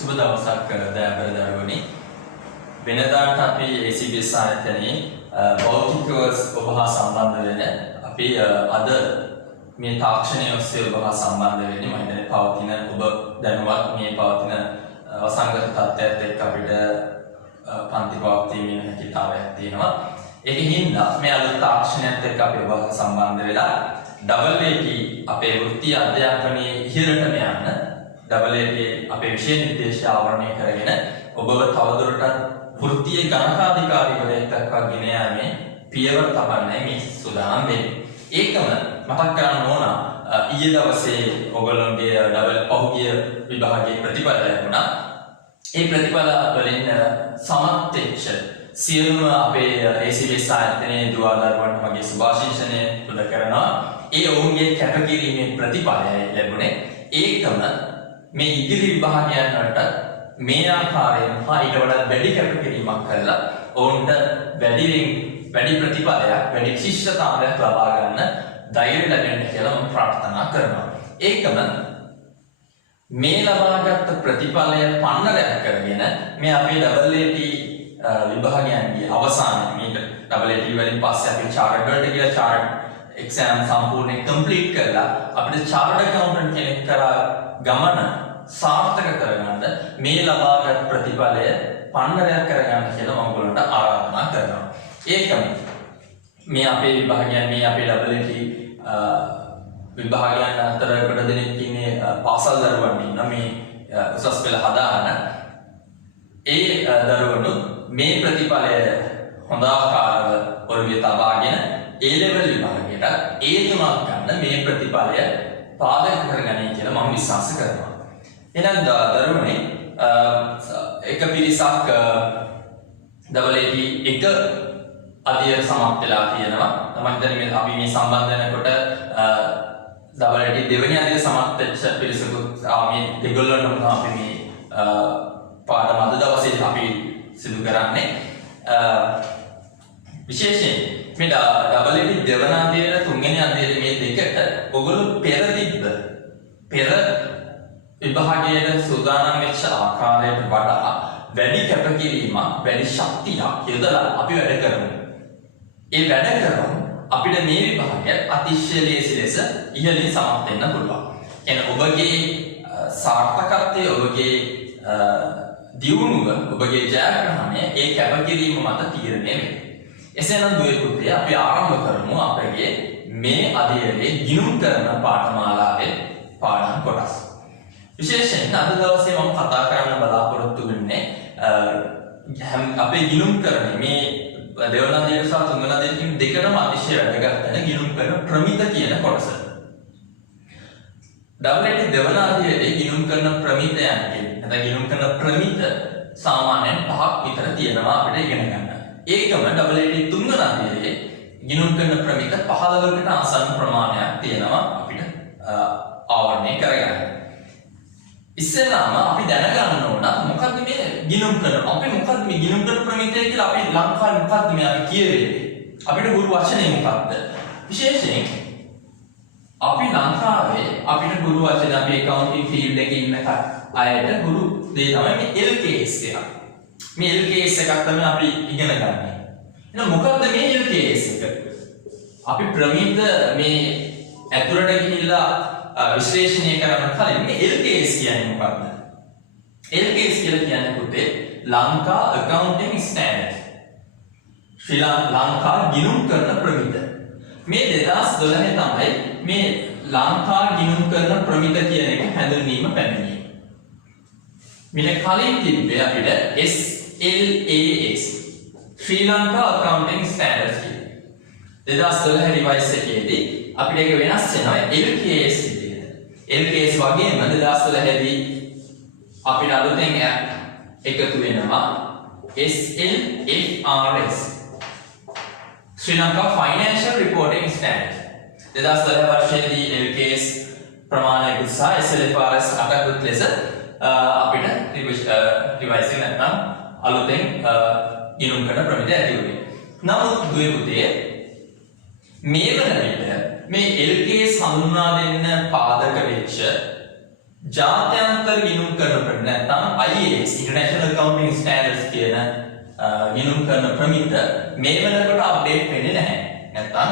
සුබ දවසක් දයාබර දරුවනි. වෙනදාට අපි ACBS ආයතනයේ භෞතිකව ඔබ හා සම්බන්ධ වෙන අපි අද මේ තාක්ෂණය ඔස්සේ ඔබ හා සම්බන්ධ වෙන්නේ මම හිතන්නේ පවතින ඔබ දැනුවත් මේ පවතින වසංගත තත්ත්වයත් එක්ක අපිට පන්ති පවත්වීමේ හැකියාවක් තියෙනවා. ඒකින් මේ අලුත් තාක්ෂණයත් එක්ක අපි ඔබ හා සම්බන්ධ වෙලා WAT අපේ වෘත්තීය අධ්‍යාපනයේ ඉහළටම යන්න WAT අපේ විෂය නිර්දේශය ආවරණය කරගෙන ඔබව තවදුරටත් වෘත්තීය ගණකාධිකාරීවරයෙක් දක්වා ගෙන යාමේ පියවර තබන්නයි මේ සූදානම් වෙන්නේ. ඒකම මතක් කරන්න ඕන ඊයේ දවසේ ඔයගොල්ලෝගේ පහුගිය විභාගයේ ප්‍රතිඵල ලැබුණා. ඒ ප්‍රතිඵල වලින් සමත් වෙච්ච සියලුම අපේ ACBS ආයතනයේ දුවදරුවන්ට මගේ සුභාශිංසනය තුල කරනවා. ඒ ඔවුන්ගේ කැපකිරීමේ ප්‍රතිඵලය ලැබුණේ ඒකම මේ ඉදිරි විභාගයන් වලට මේ ආකාරයෙන් ඊට වඩා වැඩි කැපකිරීමක් කරලා ඔවුන්ට වැඩි ප්‍රතිඵලයක් වැඩි ශිෂ්ටතාවයක් ලබා ගන්න ධෛර්ය ලැබෙන්න කියලා මම ප්‍රාර්ථනා කරනවා. ඒකම මේ ලබාගත් ප්‍රතිඵලය පන්නරයක් කරගෙන මේ අපේ WAT විභාගයන්ගේ අවසානයේ මේක WAT වලින් පස්සේ අපි chartered වලට ගියා chartered exam සම්පූර්ණයෙන් complete කරලා අපිට chartered accountant කෙනෙක් කරා ගමන සාර්ථක කරගන්න මේ ලබාගත් ප්‍රතිඵලය පන්නරයක් කරගන්න කියලා මම ඔයගොල්ලන්ට ආරාධනා කරනවා. ඒකම මේ අපේ විභාගයන් මේ අපේ WAT විභාගයන් අතර කොට දෙනෙක් ඉන්නේ පාසල් දරුවන් ඉන්න මේ උසස් පෙළ හදාන ඒ දරුවනු මේ ප්‍රතිඵලය හොඳ ආකාරව ඔළුවේ තබාගෙන ඒ ලෙවල් විභාගයට ඒ තුනක් ගන්න මේ ප්‍රතිඵලය පාදක කරගන්නයි කියලා මම විශ්වාස කරනවා. එහෙනම් දරුවනේ එක පිරිසක් WAT එක අධ්‍යයන සමත් වෙලා තියෙනවා. තමයි දැන් අපි මේ සම්බන්ධ වෙනකොට WAT දෙවෙනි අධ්‍යයන සමත් වෙච්ච පිරිසකුත් මේ දෙගොල්ලන්ටම තමයි අපි මේ පාඩම අද දවසේ අපි සිදු කරන්නේ. විශේෂයෙන් මේ WAT දෙවන අධ්‍යයන තුන්වෙනි අධ්‍යයන මේ දෙකට ඔයගොල්ලෝ පෙර විභාගයේ සූදානම් වෙච්ච ආකාරයට වඩා වැඩි කැපකිරීමක් වැඩි ශක්තියක් යොදලා අපි වැඩ කරමු. ඒ වැඩ කරමු අපිට මේ විභාගය අතිශය ලේසි ලෙස ඉහළින් සමත් වෙන්න පුළුවන්. එහෙනම් ඔබගේ සාර්ථකත්වය ඔබගේ දියුණුව ඔබගේ ජයග්‍රහණය ඒ කැපකිරීම මත තීරණය වෙනවා. එසේනම් දුවේ පුතේ අපි ආරම්භ කරමු අපගේ මේ අධ්‍යයනයේ ගිණුම් කරන පාඨමාලාවේ පාඩම් කොටස්. විශේෂයෙන් අද දවසේ මම කතා කරන්න බලාපොරොත්තු වෙන්නේ අපේ ගිණුම් කරන මේ දෙවන අධ්‍යයන සහ තුන්වන අධ්‍යයන දෙකම අතිශය වැදගත් වෙන ගිණුම් කරන ප්‍රමිත කියන කොටස. WAT දෙවන අධ්‍යයනයේ ගිණුම් කරන ප්‍රමිතයන්ගේ නැත්නම් ගිණුම් කරන ප්‍රමිත සාමාන්‍යයෙන් 5ක් විතර තියෙනවා අපිට ඉගෙන ගන්න. ඒකම WAT තුන්වන අධ්‍යයනයේ ගිණුම් කරන ප්‍රමිත 15කට ආසන්න ප්‍රමාණයක් තියෙනවා අපිට ආවරණය කරගන්න. ඉස්සෙල්ලාම අපි දැනගන්න ඕන මොකද්ද මේ ගිණුම් කරන අපි මොකද්ද මේ ගිණුම් කරන ප්‍රමිතය කියලා අපි ලංකාවේ මොකද්ද මේ අපි කියවෙන්නේ අපිට ගුරු වචනේ මොකද්ද විශේෂයෙන් අපි ලංකාවේ අපිට ගුරු වචන අපි accounting field එකේ ඉන්න අයට ගුරු දේ තමයි මේ LKS එක. මේ LKS එකක් තමයි අපි ඉගෙන ගන්න. එහෙනම් මොකද්ද මේ LKS එක? අපි ප්‍රමිත මේ ඇතුළට ගිහිල්ලා විශ්ලේෂණය කරන්න කලින් මේ LKS කියන්නේ මොකක්ද? LKS කියලා කියන්නේ පුතේ ලංකා accounting standard. ශ්‍රී ලංකා ගිණුම් කරන ප්‍රමිත. මේ 2012 තමයි මේ ලංකා ගිණුම් කරන ප්‍රමිත කියන එක හැඳින්වීම පැමිණියේ. මිට කලින් තිබ්බේ අපිට SLAS ශ්‍රී ලංකා accounting standards කියලා. 2012 රිවයිස් එකේදී අපිට ඒක වෙනස් වෙනවා LKS LKS වගේම 2012 දී අපිට අලුතෙන් එකතු වෙනවා SLFRS ශ්‍රී Lanka Financial Reporting Standards 2012 වර්ෂයේදී LKS ප්‍රමාණයකුත් සහ SLFRS අටකුත් ලෙස අපිට රිවයිස් නැත්නම් අලුතෙන් ගිණුම් කරන ප්‍රමිතිය ඇති වුණේ. නමුත් දුවේ පුතේ මේ වන විට මේ LKS හඳුන්වා දෙන්න පාදක වෙච්ච ජාත්‍යන්තර ගිණුම් කරන ප්‍රමිත නැත්නම් IAS International Accounting Standards කියන ගිණුම් කරන ප්‍රමිත මේ වෙනකොට අප්ඩේට් වෙන්නේ නැහැ. නැත්නම්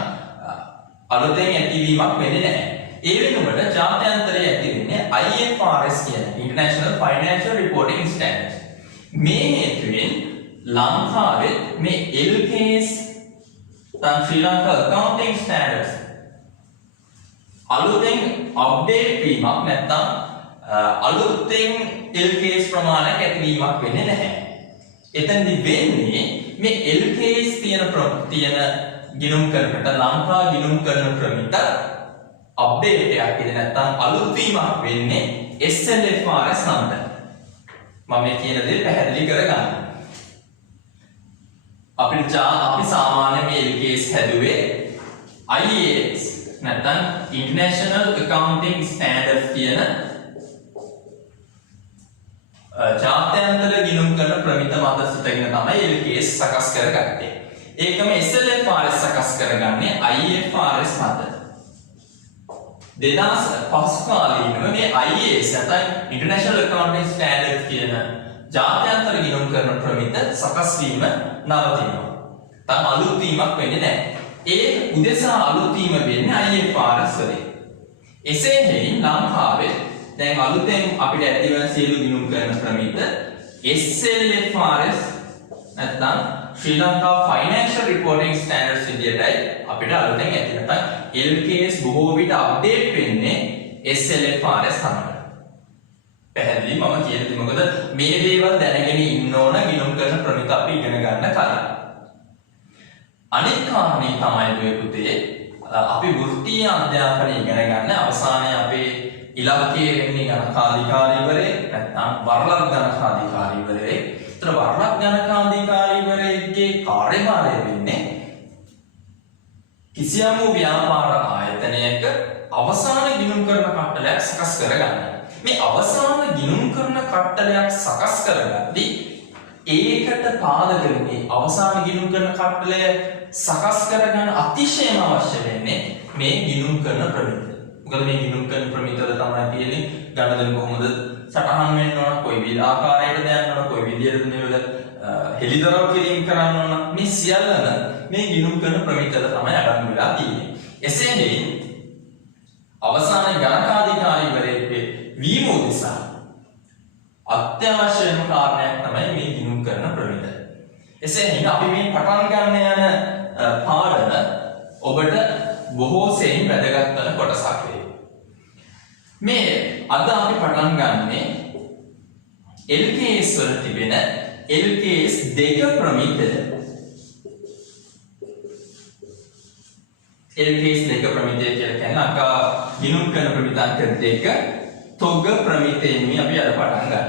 අලුතෙන් ඇතිවීමක් වෙන්නේ නැහැ. ඒ වෙනුවට ජාත්‍යන්තරයේ ඇති වෙන්නේ IFRS කියන International Financial Reporting Standards. මේ හේතුවෙන් ලංකාවේ මේ LKS Sri Lanka Accounting Standards අලුතෙන් අප්ඩේට් වීමක් නැත්නම් අලුතෙන් LKS ප්‍රමාණයක් ඇතිවීමක් වෙන්නේ නැහැ. එතනදි වෙන්නේ මේ LKS තියෙන ගිණුම් කරනට ලංකා ගිණුම් කරන ප්‍රමිත අප්ඩේට් එකක් ඉතින් නැත්නම් අලුත් වීමක් වෙන්නේ SLFRS නමට. මම මේ කියන දේ පැහැදිලි කරගන්න. අපි සාමාන්‍ය මේ LKS හැදුවේ IAS නැත්නම් International Accounting Standards කියන ජාත්‍යන්තර ගිණුම් කරන ප්‍රමිත මත සිටගෙන තමයි LKS සකස් කරගත්තේ. ඒකම SLFRS සකස් කරගන්නේ IFRS මත. 2005 කාලීනව මේ IAS නැත්නම් International Accounting Standards කියන ජාත්‍යන්තර ගිණුම් කරන ප්‍රමිත සකස් වීම නවතිනවා. තම අලුත් වීමක් වෙන්නේ නැහැ. ඒ උදෙසා අලුත් වීම වෙන්නේ IFRS වලින්. එසේ හේයින් ලංකාවේ දැන් අලුතෙන් අපිට ඇතිවන සියලු ගිණුම් කරන ප්‍රමිත SLFRS නැත්නම් Sri Lanka Financial Reporting Standards විදියටයි අපිට අලුතෙන් ඇති නැත්නම් LKS බොහෝ විට අප්ඩේට් වෙන්නේ SLFRS තමයි. පැහැදිලි මම කියන්නේ මොකද මේ දේවල් දැනගෙන ඉන්න ඕන ගිණුම් කරන ප්‍රමිත අපි ඉගෙන ගන්න කලින්. අනිත් කාරණේ තමයි දුවේ පුතේ අපි වෘත්තීය අධ්‍යාපනය ඉගෙන ගන්න අවසානයේ අපේ ඉලක්කය වෙන්නේ ගණකාධිකාරීවරයෙක් නැත්නම් වරලක් ගණකාධිකාරීවරයෙක්. ඒතර වරලක් ගණකාධිකාරීවරයෙක්ගේ කාර්යභාරය වෙන්නේ කිසියම් ව්‍යාපාර ආයතනයක අවසාන ගිණුම් කරන කට්ටලයක් සකස් කරගන්න. මේ අවසාන ගිණුම් කරන කට්ටලයක් සකස් කරගද්දී ඒකට පාදක වෙන්නේ අවසාන ගිණුම් කරන කට්ටලය සකස් කරගන්න අතිශයම අවශ්‍ය වෙන්නේ මේ ගිණුම් කරන ප්‍රමිත. මොකද මේ ගිණුම් කරන ප්‍රමිතවල තමයි තියෙන්නේ ගණදෙන කොහොමද සටහන් වෙන්න ඕන, කොයි විදිහ ආකාරයකට දාන්න ඕන, කොයි විදිහට මේවල හෙලිදරව් කිරීම කරන්න ඕන, මේ සියල්ලම මේ ගිණුම් කරන ප්‍රමිතවල තමයි අඩංගු වෙලා තියෙන්නේ. එසේ අවසාන ගණකාධිකාරීවරයෙක් වීම උදෙසා අත්‍යවශ්‍යම කාරණයක් තමයි මේ ගිණුම් කරන ප්‍රමිත. එසේ අපි මේ පටන් ගන්න යන පාඩම ඔබට බොහෝ සෙයින් වැදගත් වන කොටසක් වේ. මේ අද අපි පටන් ගන්නේ LKS වල තිබෙන LKS 2 ප්‍රමිතය. LKS 2 ප්‍රමිතය කියලා කියන්නේ අකා ගිණුම් කරන ප්‍රමිතාංක 2 තොග ප්‍රමිතයෙන් අපි අද පටන් ගන්න.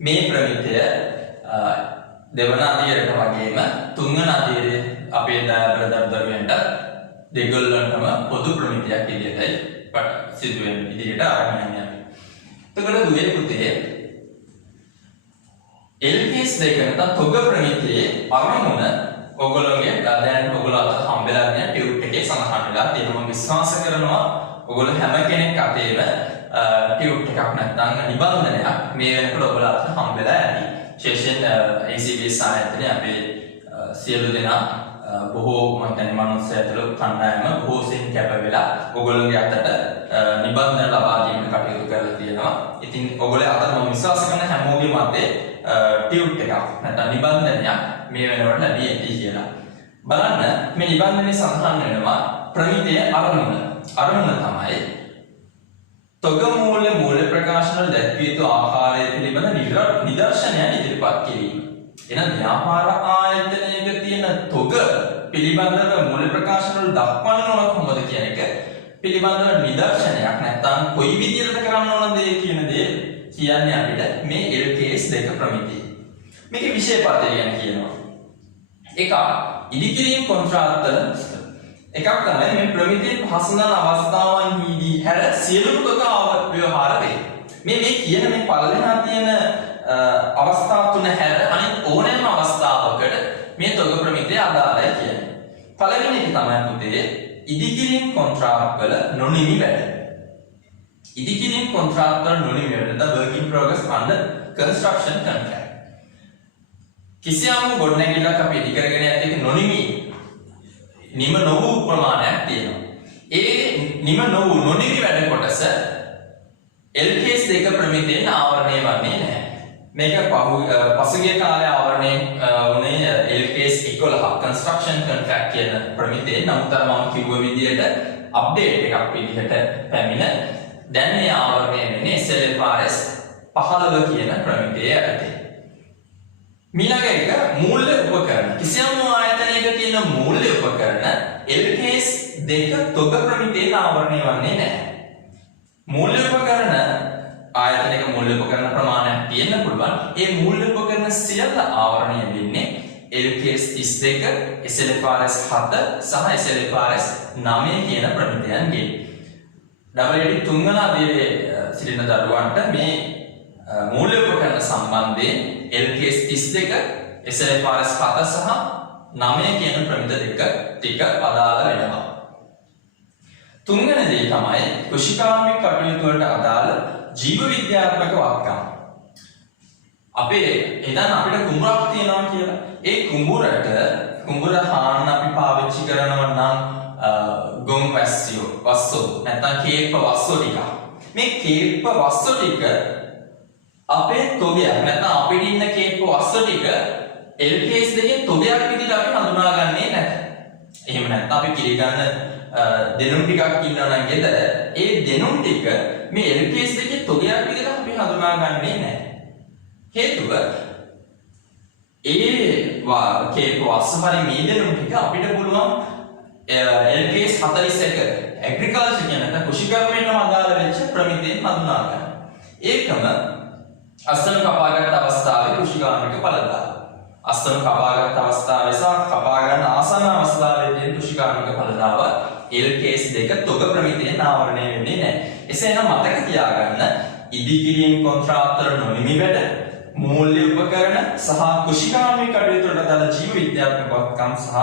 මේ ප්‍රමිතය දෙවන අදියරට වගේම තුන්වන අදියරේ අපේ දරුවන්ට දෙගොල්ලන්ටම පොදු ප්‍රමිතියක් විදිහටයි සිදුවෙන විදිහට ආරම්භ යන්නේ. එතකොට දුවේ පුතේ LKS 2 නැත්නම් තොග ප්‍රමිතියේ අරමුණ ඔයගොල්ලෝගේ දැන් ඔයගොල්ලෝ අත හම්බෙලා තියෙන ටියුට් එකේ සඳහන් වෙලා තියෙනවා. මම විශ්වාස කරනවා ඔයගොල්ලෝ හැම කෙනෙක් අතේම ටියුට් එකක් නැත්නම් නිබන්ධනයක් මේ වෙනකොට ඔයගොල්ලෝ අත හම්බෙලා ඇති. විශේෂයෙන් ACBS ආයතනයේ අපේ සියලු දෙනා බොහෝ මම කියන්නේ මනුස්ස ඇතුළු කණ්ඩායම බොහෝ සෙයින් කැප වෙලා ඔයගොල්ලෝගේ අතට නිබන්ධන ලබා දීමට කටයුතු කරලා තියෙනවා. ඉතින් ඔයගොල්ලෝ අතට මම විශ්වාස කරන හැමෝගේ මතේ ටියුට් එකක් නැත්නම් නිබන්ධනයක් මේ වෙනකොට ලැබී ඇති කියලා. බලන්න මේ නිබන්ධනයේ සඳහන් වෙනවා ප්‍රමිතයේ අරමුණ. අරමුණ තමයි තොග මූල්‍ය ප්‍රකාශන දැක්විය යුතු ආකාරය පිළිබඳ නිදර්ශනයන් ඉදිරිපත් කිරීම. එහෙනම් ව්‍යාපාර ආයතනයක තියෙන තොග පිළිබඳව මූල්‍ය ප්‍රකාශන වල දක්වන්න ඕන කොහොමද කියන එක පිළිබඳව නිදර්ශනයක් නැත්නම් කොයි විදිහට කරන්න ඕනද කියන දේ කියන්නේ අපිට මේ LKS 2 ප්‍රමිතිය. මේකේ විෂය පත්‍රය ගැන කියනවා. එක ඉදිකිරීම කොන්ත්‍රාත්වල එකක් තමයි මේ ප්‍රමිතියේ පහසුන අවස්ථාවන්හිදී හැර සියලුම තොග ව්‍යවහාර වේ. මේ කියන මේ පළලෙහා තියෙන අවස්ථා තුන හැර අනිත් ඕනෑම අවස්ථාවකට මේ තොග ප්‍රමිතිය අදාළයි කියන්නේ. පළවෙනි එක තමයි පුතේ ඉදිකිරීම කොන්ත්‍රාත්වල නොනිමි වැඩ. ඉදිකිරීම් කොන්ත්‍රාත්වවල නොනිමි වෙන the work in progress under construction contract. කිසියම් ගොඩනැගිල්ලක් අපි ඉදි කරගෙන යද්දී ඒක නොනිමි නිම නොවූ ප්‍රමාණයක් තියෙනවා. ඒ නිම නොවූ නොනිමි වැඩ කොටස LKS 2 ප්‍රමිතියෙන් ආවරණය වන්නේ නැහැ. මේක පසුගිය කාලේ ආවරණය වුණේ LKS 11 construction contract කියන ප්‍රමිතියෙන්. නමුත් අර මම කිව්ව විදිහට අප්ඩේට් එකක් විදිහට පැමිණ දැන් මේ ආවරණය වෙන්නේ SLFRS 15 කියන ප්‍රමිතිය යටතේ. ඊළඟ එක මූල්‍ය උපකරණ. කිසියම් ආයතනයක තියෙන මූල්‍ය උපකරණ LKS 2 තොග ප්‍රමිතියෙන් ආවරණය වන්නේ නැහැ. මූල්‍ය උපකරණ ආයතනයක මූල්‍ය උපකරණ ප්‍රමාණයක් තියෙන්න පුළුවන්. ඒ මූල්‍ය උපකරණ සියල්ල ආවරණය වෙන්නේ LKS 32, SLFRS 7 සහ SLFRS 9 කියන ප්‍රමිතියන්ගෙන්. WD 3 වන අදියරේ සිටින දරුවන්ට මේ මූල්‍ය උපකරණ සම්බන්ධයෙන් LKS 32, SLFRS 7 සහ 9 කියන ප්‍රමිති දෙක ටික අදාළ වෙනවා. තුන්වෙනි දේ තමයි කෘෂිකාර්මික කටයුතු වලට අදාළ ජීව විද්‍යාත්මක වත්කම්. අපේ එදන් අපිට කුඹුරක් තියෙනවා කියලා. ඒ කුඹුර හාන්න අපි පාවිච්චි කරනවා නම් ගොම් වස්සෝ නැත්නම් කේප වස්සෝ ටික. මේ කේප වස්සෝ ටික අපේ තොගයක් නැත්නම් අපිට ඉන්න කේප වස්සෝ ටික LKS දෙකේ තොගයක් විදිහට අපි හඳුනාගන්නේ නැහැ. එහෙම නැත්නම් අපි කිරි ගන්න දෙනුම් ටිකක් ඉන්නවා නම් ගෙදර ඒ දෙනුම් ටික මේ LKS දෙකේ තොගයක් විදිහට අපි හඳුනාගන්නේ නැහැ. හේතුව කේප වස්සෝ හරි මේ දෙනුම් ටික අපිට පුළුවන් LKS 41 ඇග්‍රිකල්චර් කියන නැත්නම් කෘෂිකර්මයට අදාළ වෙච්ච ප්‍රමිතියෙන් හඳුනා ගන්න. ඒකම අස්තන කපාගත් අවස්ථාවේ කෘෂිකාර්මික ඵලදාන. අස්තන කපාගත් අවස්ථාවේ සහ කපා ගන්න ආසන්න අවස්ථාවේදී කෘෂිකාර්මික ඵලදාව LKS 2 තොග ප්‍රමිතියෙන් ආවරණය වෙන්නේ නැහැ. එසේනම් මතක තියාගන්න ඉදිකිරීම් කොන්ත්‍රාත්වවල නොනිමි වැඩ, මූල්‍ය උපකරණ සහ කෘෂිකාර්මික කටයුතු වලට අදාළ ජීව විද්‍යාත්මක වත්කම් සහ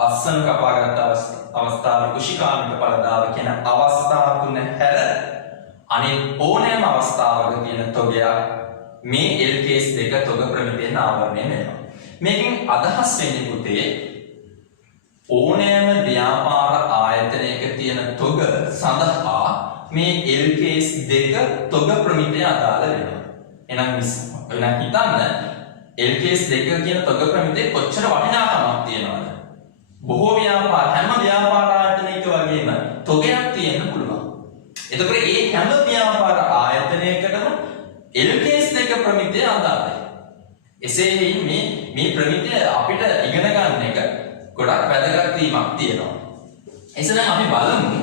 අස්තන කපාගත් අවස්ථාවේ කෘෂිකාර්මික ඵලදාව කියන අවස්ථා තුන හැර අනිත් ඕනෑම අවස්ථාවක තියෙන තොගයක් මේ LKS 2 තොග ප්‍රමිතියෙන් ආවරණය වෙනවා. මේකෙන් අදහස් වෙන්නේ පුතේ ඕනෑම ව්‍යාපාර ආයතනයක තියෙන තොග සඳහා මේ LKS 2 තොග ප්‍රමිතිය අදාළ වෙනවා. එහෙනම් හිතන්න LKS 2 කියන තොග ප්‍රමිතිය කොච්චර වටිනාකමක් තියෙනවද? බොහෝ හැම ව්‍යාපාර ආයතනයක වගේම තොගයක් තියෙන්න පුළුවන්. එතකොට මේ හැම ව්‍යාපාර ආයතනයකටම LKS 2 ප්‍රමිතිය අදාළයි. එසේ මේ ප්‍රමිතිය අපිට ඉගෙන ගන්න එක ගොඩක් වැදගත් වීමක් තියෙනවා. එසේනම් අපි බලමු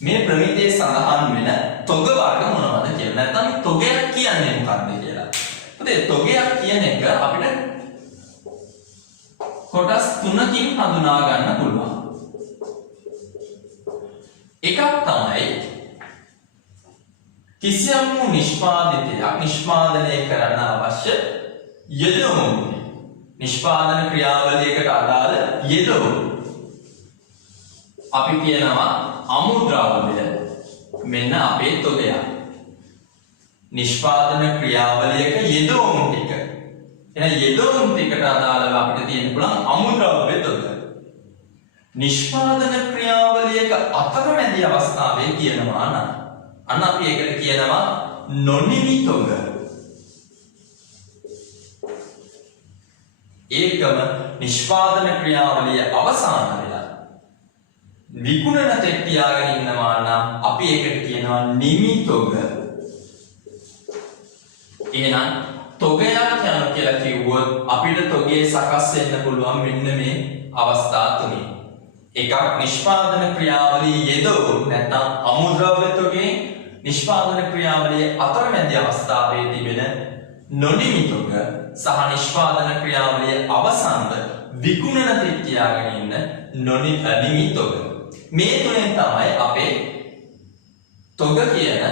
මේ ප්‍රමිතියේ සඳහන් වෙන තොග වර්ග මොනවද කියලා. නැත්නම් තොගයක් කියන්නේ මොකක්ද කියලා. පුතේ තොගයක් කියන එක අපිට කොටස් තුනකින් හඳුනා ගන්න පුළුවන්. එකක් තමයි කිසියම් නිෂ්පාදිතයක් නිෂ්පාදනය කරන්න අවශ්‍ය යෙදවුම්. නිෂ්පාදන ක්‍රියාවලියකට අදාළ යෙදවුම්. අපි කියනවා අමුද්‍රව්‍ය මෙන්න අපේ තොගයක්. නිෂ්පාදන ක්‍රියාවලියක යෙදවුම් ටික. එහෙනම් යෙදවුම් ටිකට අදාළව අපිට තියෙන්න පුළුවන් අමුද්‍රව්‍ය තොග. නිෂ්පාදන ක්‍රියාවලියක අතරමැදි අවස්ථාවේ කියනවා නම් අන්න අපි ඒකට කියනවා නොනිමි තොග. ඒකම නිෂ්පාදන ක්‍රියාවලිය අවසන් වෙලා විකුණන තෙක් තියාගෙන ඉන්නවා නම් අපි ඒකට කියනවා නිමි තොග. එහෙනම් තොගයක් යන කියලා කිව්වොත් අපිට තොගේ සකස් වෙන්න පුළුවන් මෙන්න මේ අවස්ථා තුනේ. එකක් නිෂ්පාදන ක්‍රියාවලිය යෙදවුම් නැත්නම් අමුද්‍රව්‍ය තොගේ නිෂ්පාදන ක්‍රියාවලියේ අතරමැදි අවස්ථාවේ තිබෙන නොනිමි තොග සහ නිෂ්පාදන ක්‍රියාවලියේ අවසන්ව විකුණන තෙක් තියාගෙන ඉන්න නොනිමි තොග. මේ තුනෙන් තමයි අපේ තොග කියන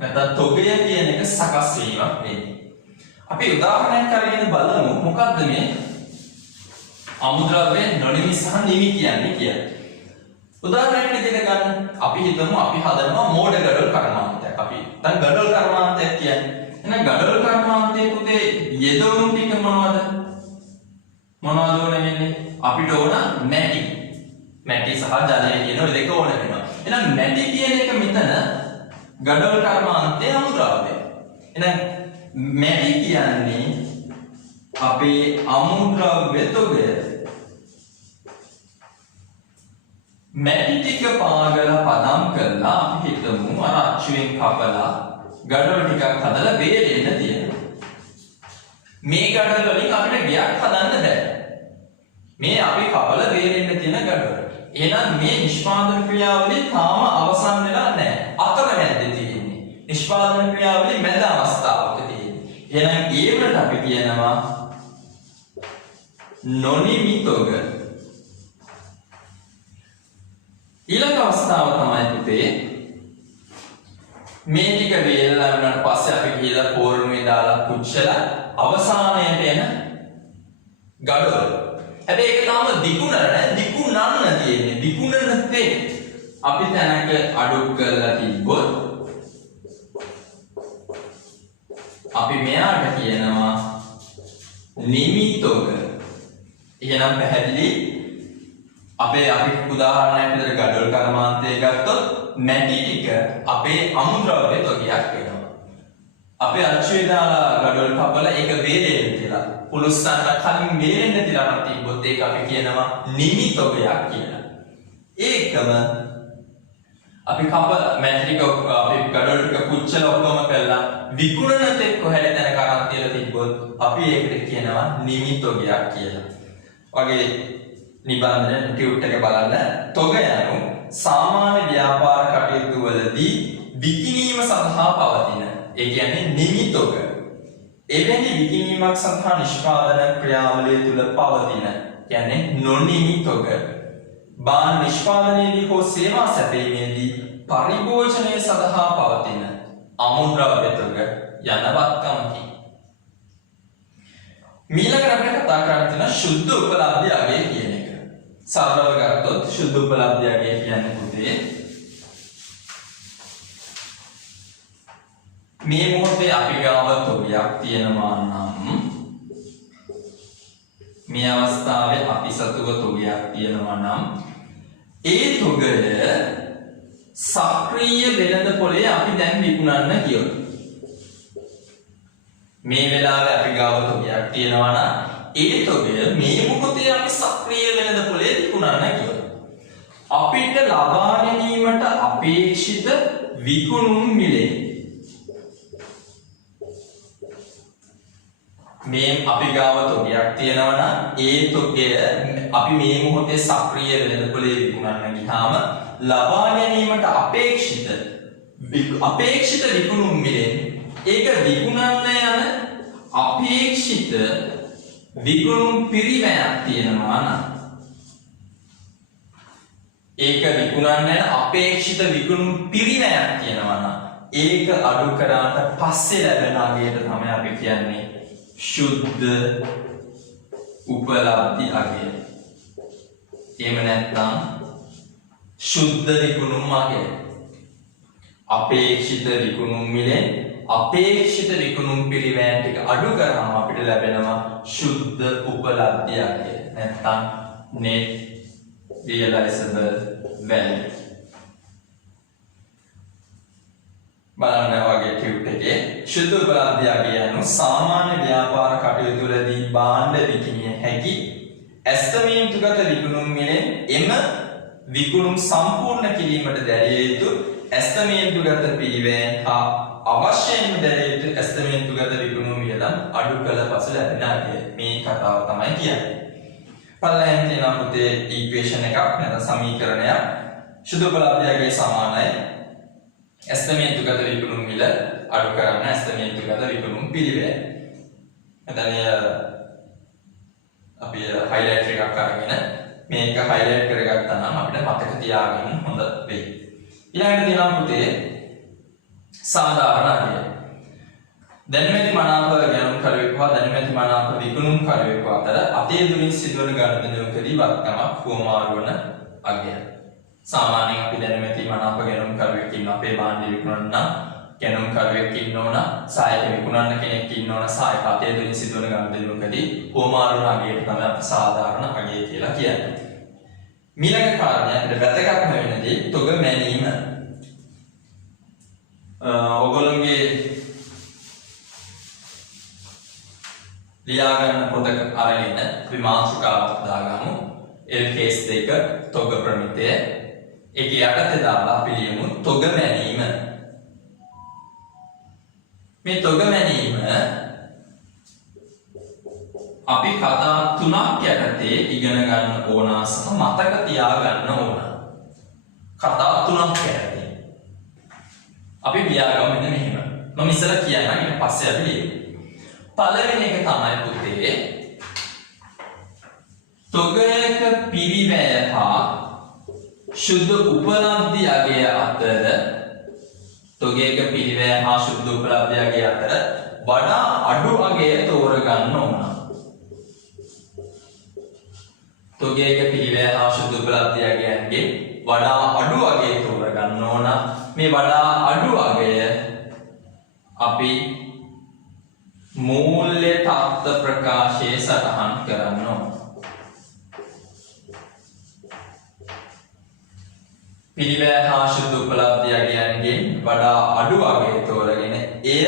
නැත්නම් තොගය කියන එක සකස් වීමක් වෙන්නේ. අපි උදාහරණයක් අරගෙන බලමු මොකද්ද මේ අමුද්‍රව්‍ය නොනිමි සහ නිමි කියන්නේ කියලා. උදාහරණයක් විදිහට ගන්න. අපි හිතමු අපි හදනවා මෝඩ ගඩොල් කර්මාන්තයක්. අපි දැන් ගඩොල් කර්මාන්තයක් කියන්නේ. එහෙනම් ගඩොල් කර්මාන්තයේ පුතේ යෙදවුණු ටික මොනවද? මොනවද ඕන වෙන්නේ? අපිට ඕන මැටි. මැටි සහ ජලය කියන ඔය දෙක ඕන වෙනවා. එහෙනම් මැටි කියන එක මෙතන ගඩොල් කර්මාන්තයේ අමුද්‍රව්‍යය. එහෙනම් මැටි කියන්නේ අපේ අමුද්‍රව්‍ය තොගය. මැටි ටික පාගලා පදම් කරලා අපි හිතමු අර අච්චුවෙන් කපලා ගඩොල් ටිකක් හදලා බේරෙන්න තියෙනවා. මේ ගඩොල් වලින් අපිට ගයක් හදන්න බෑ. මේ අපි කපලා බේරෙන්න තියෙන ගඩොල්. එහෙනම් මේ නිෂ්පාදන ක්‍රියාවලිය තාම අවසන් වෙලා නැහැ. අතරමැද්දේ තියෙන්නේ. නිෂ්පාදන ක්‍රියාවලිය මැද අවස්ථාවක තියෙන්නේ. එහෙනම් ඒකට අපි කියනවා නොනිමි තොග. ඊළඟ අවස්ථාව තමයි පුතේ මේ ටික වේලලා වුණාට පස්සේ අපි ගිහලා පෝරණුවේ දාලා පුච්චලා අවසානයට එන ගඩොල්. හැබැයි ඒක තාම දිකුණන නෑ, දිකුණන්න තියෙන්නේ. දිකුණන තේ අපි තැනක අඩු කරලා තිබ්බොත් අපි මෙයාට කියනවා නිමිතොග. එහෙනම් පැහැදිලි අපේ අපි උදාහරණයක් විදිහට ගඩොල් කර්මාන්තය ගත්තොත් මැටි ටික අපේ අමුද්‍රව්‍ය තොගයක් වෙනවා. අපේ අච්චුවේ දාලා ගඩොල් කපලා ඒක බේරෙන්න කියලා. පුලුස්සන්න කලින් බේරෙන්න තියලා තිබ්බොත් ඒක අපි කියනවා නිමි තොගයක් කියලා. ඒකම අපි කපලා මැටි ටික අපි ගඩොල් ටික පුච්චලා ඔක්කොම කළා විකුණන තෙක් කොහෙද තැනක අරන් තියලා තිබ්බොත් අපි ඒකට කියනවා නිමි තොගයක් කියලා. වගේ නිබන්ධන ටියුට් එක බලන්න. තොග යනු සාමාන්‍ය ව්‍යාපාර කටයුතු වලදී විකිණීම සඳහා පවතින, ඒ කියන්නේ නිමි තොග. එවැනි විකිණීමක් සඳහා නිෂ්පාදන ක්‍රියාවලිය තුල පවතින, කියන්නේ නොනිමි තොග. බාන නිෂ්පාදනයේදී හෝ සේවා සැපයීමේදී පරිභෝජනය සඳහා පවතින අමුද්‍රව්‍ය තොග යන වත්කමකි. මීළඟට අපිට කතා කරන්න තියෙන ශුද්ධ උපලබ්ධි අගය කියන එක. සරලව ගත්තොත් ශුද්ධ උපලබ්ධි අගය කියන්නේ පුතේ මේ මොහොතේ අපි ගාව තොගයක් තියෙනවා නම් මේ අවස්ථාවේ අපි සතුව තොගයක් තියෙනවා නම් ඒ තොගය සක්‍රීය වෙළඳ පොලේ අපි දැන් විකුණන්න කියොත් මේ වෙලාවේ අපි ගාව තොගයක් තියෙනවා නම් ඒ තොගය මේ මොහොතේ අපි සක්‍රීය වෙළඳ පොලේ විකුණන්න කියොත් අපිට ලබා ගැනීමට අපේක්ෂිත විකුණුම් මිලේ මේ අපි ගාව තොගයක් තියෙනවා නම් ඒ තොගය අපි මේ මොහොතේ සක්‍රීය වෙළඳ පොලේ විකුණන්න ගියාම ලබා ගැනීමට අපේක්ෂිත විකුණුම් මිලෙන් ඒක විකුණන්න යන අපේක්ෂිත විකුණුම් පිරිවැයක් තියෙනවා නම් ඒක විකුණන්න යන අපේක්ෂිත විකුණුම් පිරිවැයක් තියෙනවා නම් ඒක අඩු කරාට පස්සේ ලැබෙන අගයට තමයි අපි කියන්නේ ශුද්ධ උපලබ්ධි අගය. එහෙම නැත්නම් ශුද්ධ විකුණුම් අගය. අපේක්ෂිත විකුණුම් මිලෙන් අපේක්ෂිත විකුණුම් පිරිවැය ටික අඩු කරාම අපිට ලැබෙනවා ශුද්ධ උපලබ්ධි අගය. නැත්නම් net realizable value. බලන්න වගේ ටියුට් එකේ ශුද්ධ උපලබ්ධි අගය යනු සාමාන්‍ය ව්‍යාපාර කටයුතු වලදී භාණ්ඩ විකිණිය හැකි ඇස්තමේන්තුගත විකුණුම් මිලෙන් එම විකුණුම් සම්පූර්ණ කිරීමට දැරිය යුතු ඇස්තමේන්තුගත පිරිවැය හා අවශ්‍යයෙන්ම දැරිය යුතු ඇස්තමේන්තුගත විකුණුම් වියදම් අඩු කළ පසු ලැබෙන අගය. මේ කතාව තමයි කියන්නේ. පළවෙනි තියෙන පුතේ ඉක්වේෂන් එකක් නැත්නම් සමීකරණයක්. ශුද්ධ උපලබ්ධි අගය සමානයි ඇස්තමේන්තුගත විකුණුම් මිල අඩු කරන්න ඇස්තමේන්තුගත විකුණුම් පිරිවැය. දැන් අපි හයිලයිට් එකක් අරගෙන මේක හයිලයිට් කරගත්තා නම් අපිට මතක තියාගන්න හොඳ වෙයි. ඊළඟට තියෙනවා පුතේ සාධාරණ අගය. දැනුමැති මනාප ගැනුම් කරුවෙකු හා දැනුමැති මනාප විකුණුම් කරුවෙකු අතර අතේ දුරින් සිදුවන ගනුදෙනුවකදී වත්කමක් හුවමාරු වන අගය. සාමාන්‍යයෙන් අපි දැනුම ඇති මනාප ගැනුම් කරුවෙක් ඉන්න අපේ භාණ්ඩ විකුණන්න ගැනුම් කරුවෙක් ඉන්න ඕන සායක විකුණන්න කෙනෙක් ඉන්න ඕන සායක අතේ දුරින් සිදුවන ගනුදෙනුවකදී හෝමාරු අගයට තමයි අපි සාධාරණ අගය කියලා කියන්නේ. ඊළඟ කාරණය අපිට වැදගත්ම වෙනදී තොග මැනීම. ඔයගොල්ලෝගේ ලියා ගන්න පොතක අරගෙන අපි මාතෘකාවක් දාගමු. LKS 2 තොග ප්‍රමිතය. ඒක යටතේ දාලා අපි ලියමු තොග මැනීම. මේ තොග මැනීම අපි කතා තුනක් යටතේ ඉගෙන ගන්න ඕන සහ මතක තියා ගන්න ඕන. කතා තුනක් යටතේ අපි ලියාගමු මෙන්න මෙහෙම. මම ඉස්සර කියන්නම් ඊට පස්සේ අපි ලියමු. පළවෙනි එක තමයි පුතේ තොගයක පිරිවැය හා සුද්ධ උපලබ්ධි අගය අතර තොගයක පිරිවැය හා සුද්ධ උපලබ්ධි අගය අතර වඩා අඩු අගය තෝරගන්න ඕන. තොගයක පිරිවැය හා සුද්ධ උපලබ්ධි අගයන්ගේ වඩා අඩු අගය තෝරගන්න ඕන. මේ වඩා අඩු අගය අපි මූල්‍ය තත්ත්ව ප්‍රකාශයේ සටහන් කරන්න ඕන. පිරිවැය හා සුද්ධ උපලබ්ධි අගයන්ගෙන් වඩා අඩු අගය තෝරගෙන එය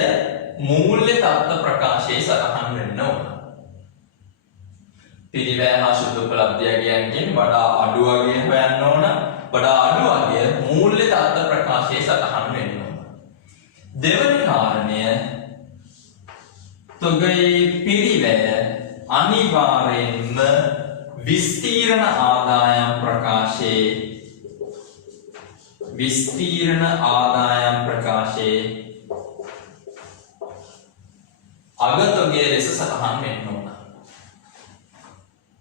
මූල්‍ය තත්ත්ව ප්‍රකාශයේ සටහන් වෙන්න ඕන. පිරිවැය හා සුද්ධ උපලබ්ධි අගයන්ගෙන් වඩා අඩු අගය හොයන්න ඕන. වඩා අඩු අගය මූල්‍ය තත්ත්ව ප්‍රකාශයේ සටහන් වෙන්න ඕන. දෙවන කාරණය තොගයේ පිරිවැය අනිවාර්යෙන්ම විස්තීර්ණ ආදායම් ප්‍රකාශයේ අගතොගයේ ලෙස සටහන් වෙන්න ඕන.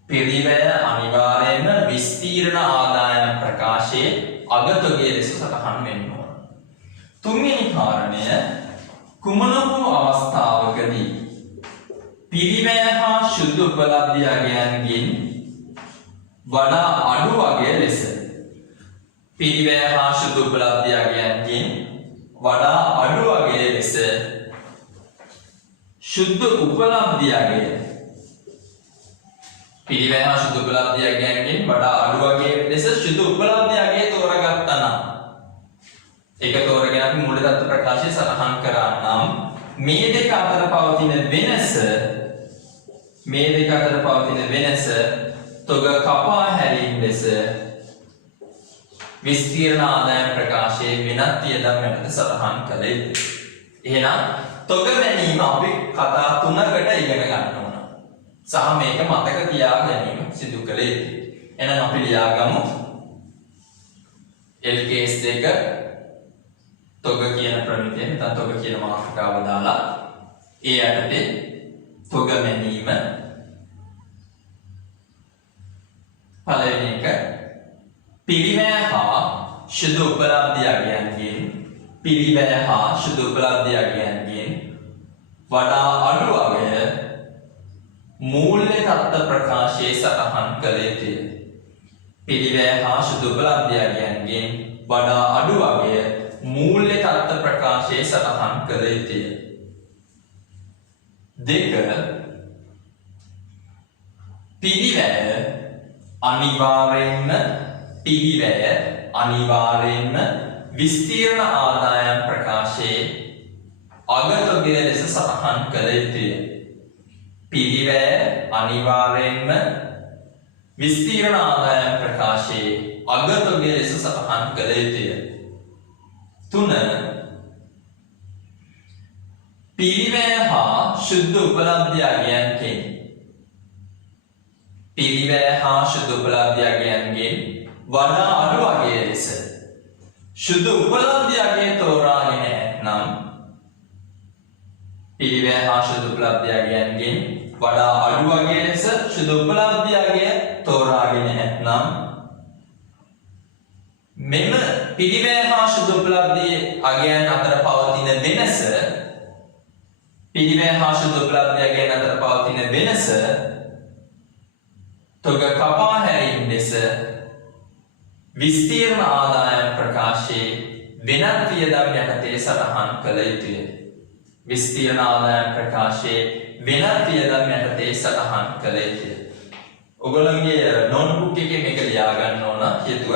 පිරිවැය අනිවාර්යයෙන්ම විස්තීර්ණ ආදායම් ප්‍රකාශයේ අගතොගයේ ලෙස සටහන් වෙන්න ඕන. තුන්වෙනි කාරණය කුමන වූ අවස්ථාවකදී පිරිවැය හා සුද්ධ උපලබ්ධි අගයන්ගෙන් වඩා අඩු අගය ලෙස පිරිවැය හා සුද්ධ උපලබ්ධි අගයන්ගෙන් වඩා අඩු අගය ලෙස සුද්ධ උපලබ්ධි අගය පිරිවැය හා සුද්ධ උපලබ්ධි අගයන්ගෙන් වඩා අඩු අගය ලෙස සුද්ධ උපලබ්ධි අගය තෝරගත්තා නම් ඒක තෝරගෙන අපි මූල්‍ය තත්ත්ව ප්‍රකාශය සටහන් කරා නම් මේ දෙක අතර පවතින වෙනස තොග කපා හැරීම ලෙස විස්තීර්ණ ආදායම් ප්‍රකාශයේ වෙනත් වියදම් යටතේ සටහන් කළ යුතුයි. එහෙනම් තොග මැනීම අපි කතා තුනකට ඉගෙන ගන්න ඕන. සහ මේක මතක තියා ගැනීම සිදු කළ යුතුයි. එහෙනම් අපි ලියාගමු LKS 2 තොග කියන ප්‍රමිතිය නැත්නම් තොග කියන මාතෘකාව දාලා ඒ යටතේ තොග මැනීම පළවෙනි එක පිරිවැය හා සුද්ධ උපලබ්ධි අගයන්ගෙන් වඩා අඩු අගය මූල්‍ය තත්ත්ව ප්‍රකාශයේ සටහන් කළ යුතුය. පිරිවැය හා සුද්ධ උපලබ්ධි අගයන්ගෙන් වඩා අඩු අගය මූල්‍ය තත්ත්ව ප්‍රකාශයේ සටහන් කළ යුතුය. දෙක පිරිවැය අනිවාර්යෙන්ම විස්තීර්ණ ආදායම් ප්‍රකාශයේ අගතොගය ලෙස සටහන් කළ යුතුය. පිරිවැය අනිවාර්යෙන්ම විස්තීර්ණ ආදායම් ප්‍රකාශයේ අගතොගය ලෙස සටහන් කළ යුතුය. 3 පිරිවැය හා සුද්ධ උපලබ්ධි අගයන්ගෙන් වඩා අඩු අගය ලෙස සුද්ධ උපලබ්ධි අගය තෝරාගෙන නැත්නම් පිරිවැය හා සුද්ධ උපලබ්ධි අගයන්ගෙන් වඩා අඩු අගය ලෙස සුද්ධ උපලබ්ධි අගය තෝරාගෙන නැත්නම් මෙම පිරිවැය හා සුද්ධ උපලබ්ධි අගයන් අතර පවතින වෙනස තොග කපා හැරීම ලෙස විස්තීර්ණ ආදායම් ප්‍රකාශයේ වෙනත් වියදම් යටතේ සටහන් කළ යුතුය. විස්තීර්ණ ආදායම් ප්‍රකාශයේ වෙනත් වියදම් යටතේ සටහන් කළ යුතුය. ඔයගොල්ලන්ගේ නෝට්බුක් එකේ මේක ලියා ගන්න ඕන. හේතුව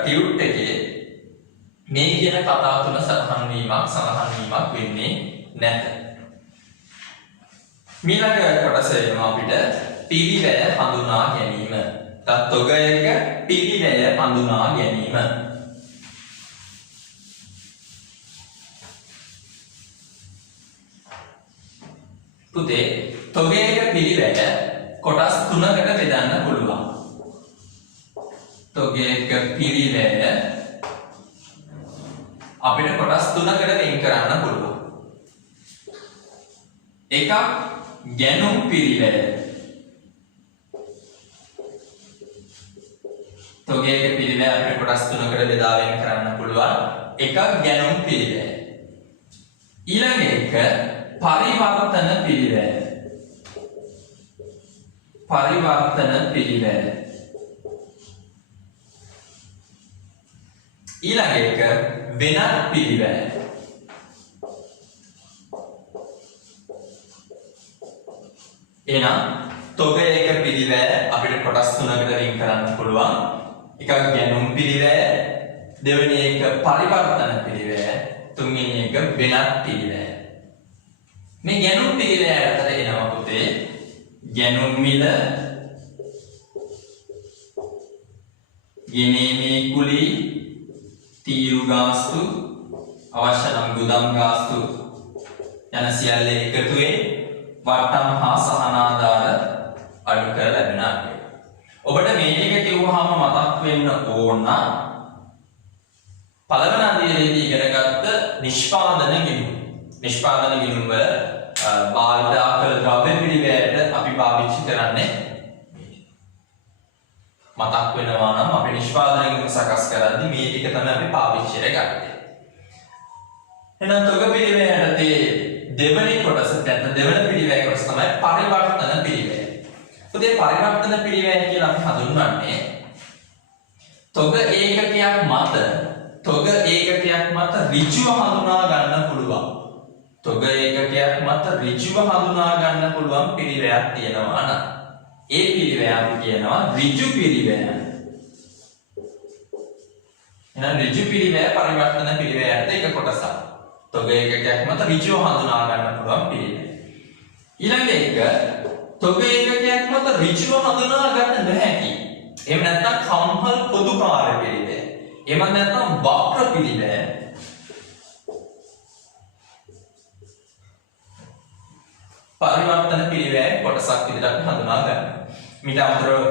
ටියුට් එකේ මේ කියන කතා තුන සඳහන් වීමක් වෙන්නේ නැත. මීළඟ කොටස එනවා අපිට පිරිවැය හඳුනා ගැනීම. තොගයක පිරිවැය හඳුනා ගැනීම. පුතේ තොගයක පිරිවැය කොටස් තුනකට බෙදන්න පුළුවන්. තොගයක පිරිවැය අපිට කොටස් තුනකට වෙන් කරන්න පුළුවන්. එකක් ගැනුම් පිරිවැය. තොගයක පිරිවැය අපිට කොටස් තුනකට බෙදා වෙන් කරන්න පුළුවන්. එකක් ගැනුම් පිරිවැය. ඊළඟ එක පරිවර්තන පිරිවැය. පරිවර්තන පිරිවැය. ඊළඟ එක වෙනත් පිරිවැය. එහෙනම් තොගයක පිරිවැය අපිට කොටස් තුනකට වෙන් කරන්න පුළුවන්. එකක් ගැනුම් පිරිවැය, දෙවෙනි එක පරිවර්තන පිරිවැය, තුන්වෙනි එක වෙනත් පිරිවැය. මේ ගැනුම් පිරිවැය අතර එනවා පුතේ ගැනුම් මිල, ගෙනීමේ කුලී, තීරු ගාස්තු, අවශ්‍ය නම් ගුදම් ගාස්තු යන සියල්ල එකතුවෙන් වට්ටම් හා සහනාධාර අඩු කර ලැබෙනවා. ඔබට මේ ටික කිව්වහම මතක් වෙන්න ඕන පළවෙනි අධ්‍යයනයේදී ඉගෙනගත්ත නිෂ්පාදන ගිණුම්. නිෂ්පාදන ගිණුම් වල භාවිත කළ ද්‍රව්‍ය පිළිවෙලට අපි පාවිච්චි කරන්නේ මතක් වෙනවා නම් අපි නිෂ්පාදන ගිණුම් සකස් කරද්දී මේ ටික තමයි අපි පාවිච්චි කරගත්තේ. එහෙනම් තොග පිළිවෙලට දෙවෙනි කොටස නැත්නම් දෙවෙනි පිළිවෙල කොටස තමයි පරිවර්තන පිළිවෙල. පුතේ පරිවර්තන පිළිවෙල කියලා අපි හඳුන්වන්නේ තොග ඒකකයක් මත ඍජුව හඳුනා ගන්න පුළුවන්. තොග ඒකකයක් මත ඍජුව හඳුනා ගන්න පුළුවන් පිළිවෙලක් තියෙනවා නම් ඒ පිළිවෙල අපි කියනවා ඍජු පිළිවෙල. එහෙනම් ඍජු පිළිවෙල පරිවර්තන පිළිවෙලට එක කොටසක්. තොග ඒකකයක් මත ඍජුව හඳුනා ගන්න පුළුවන් පිළිවෙල. ඊළඟ එක තොග ඒකකයක් මත ඍජුව හඳුනා ගන්න නොහැකි. එහෙම නැත්නම් කම්හල් පොදුකාර පිළිවෙල. එහෙම නැත්නම් වක්‍ර පිළිවෙල. පරිවර්තන පිළිවෙල කොටසක් විදිහට අපි හඳුනා ගන්න. මීට අමතරව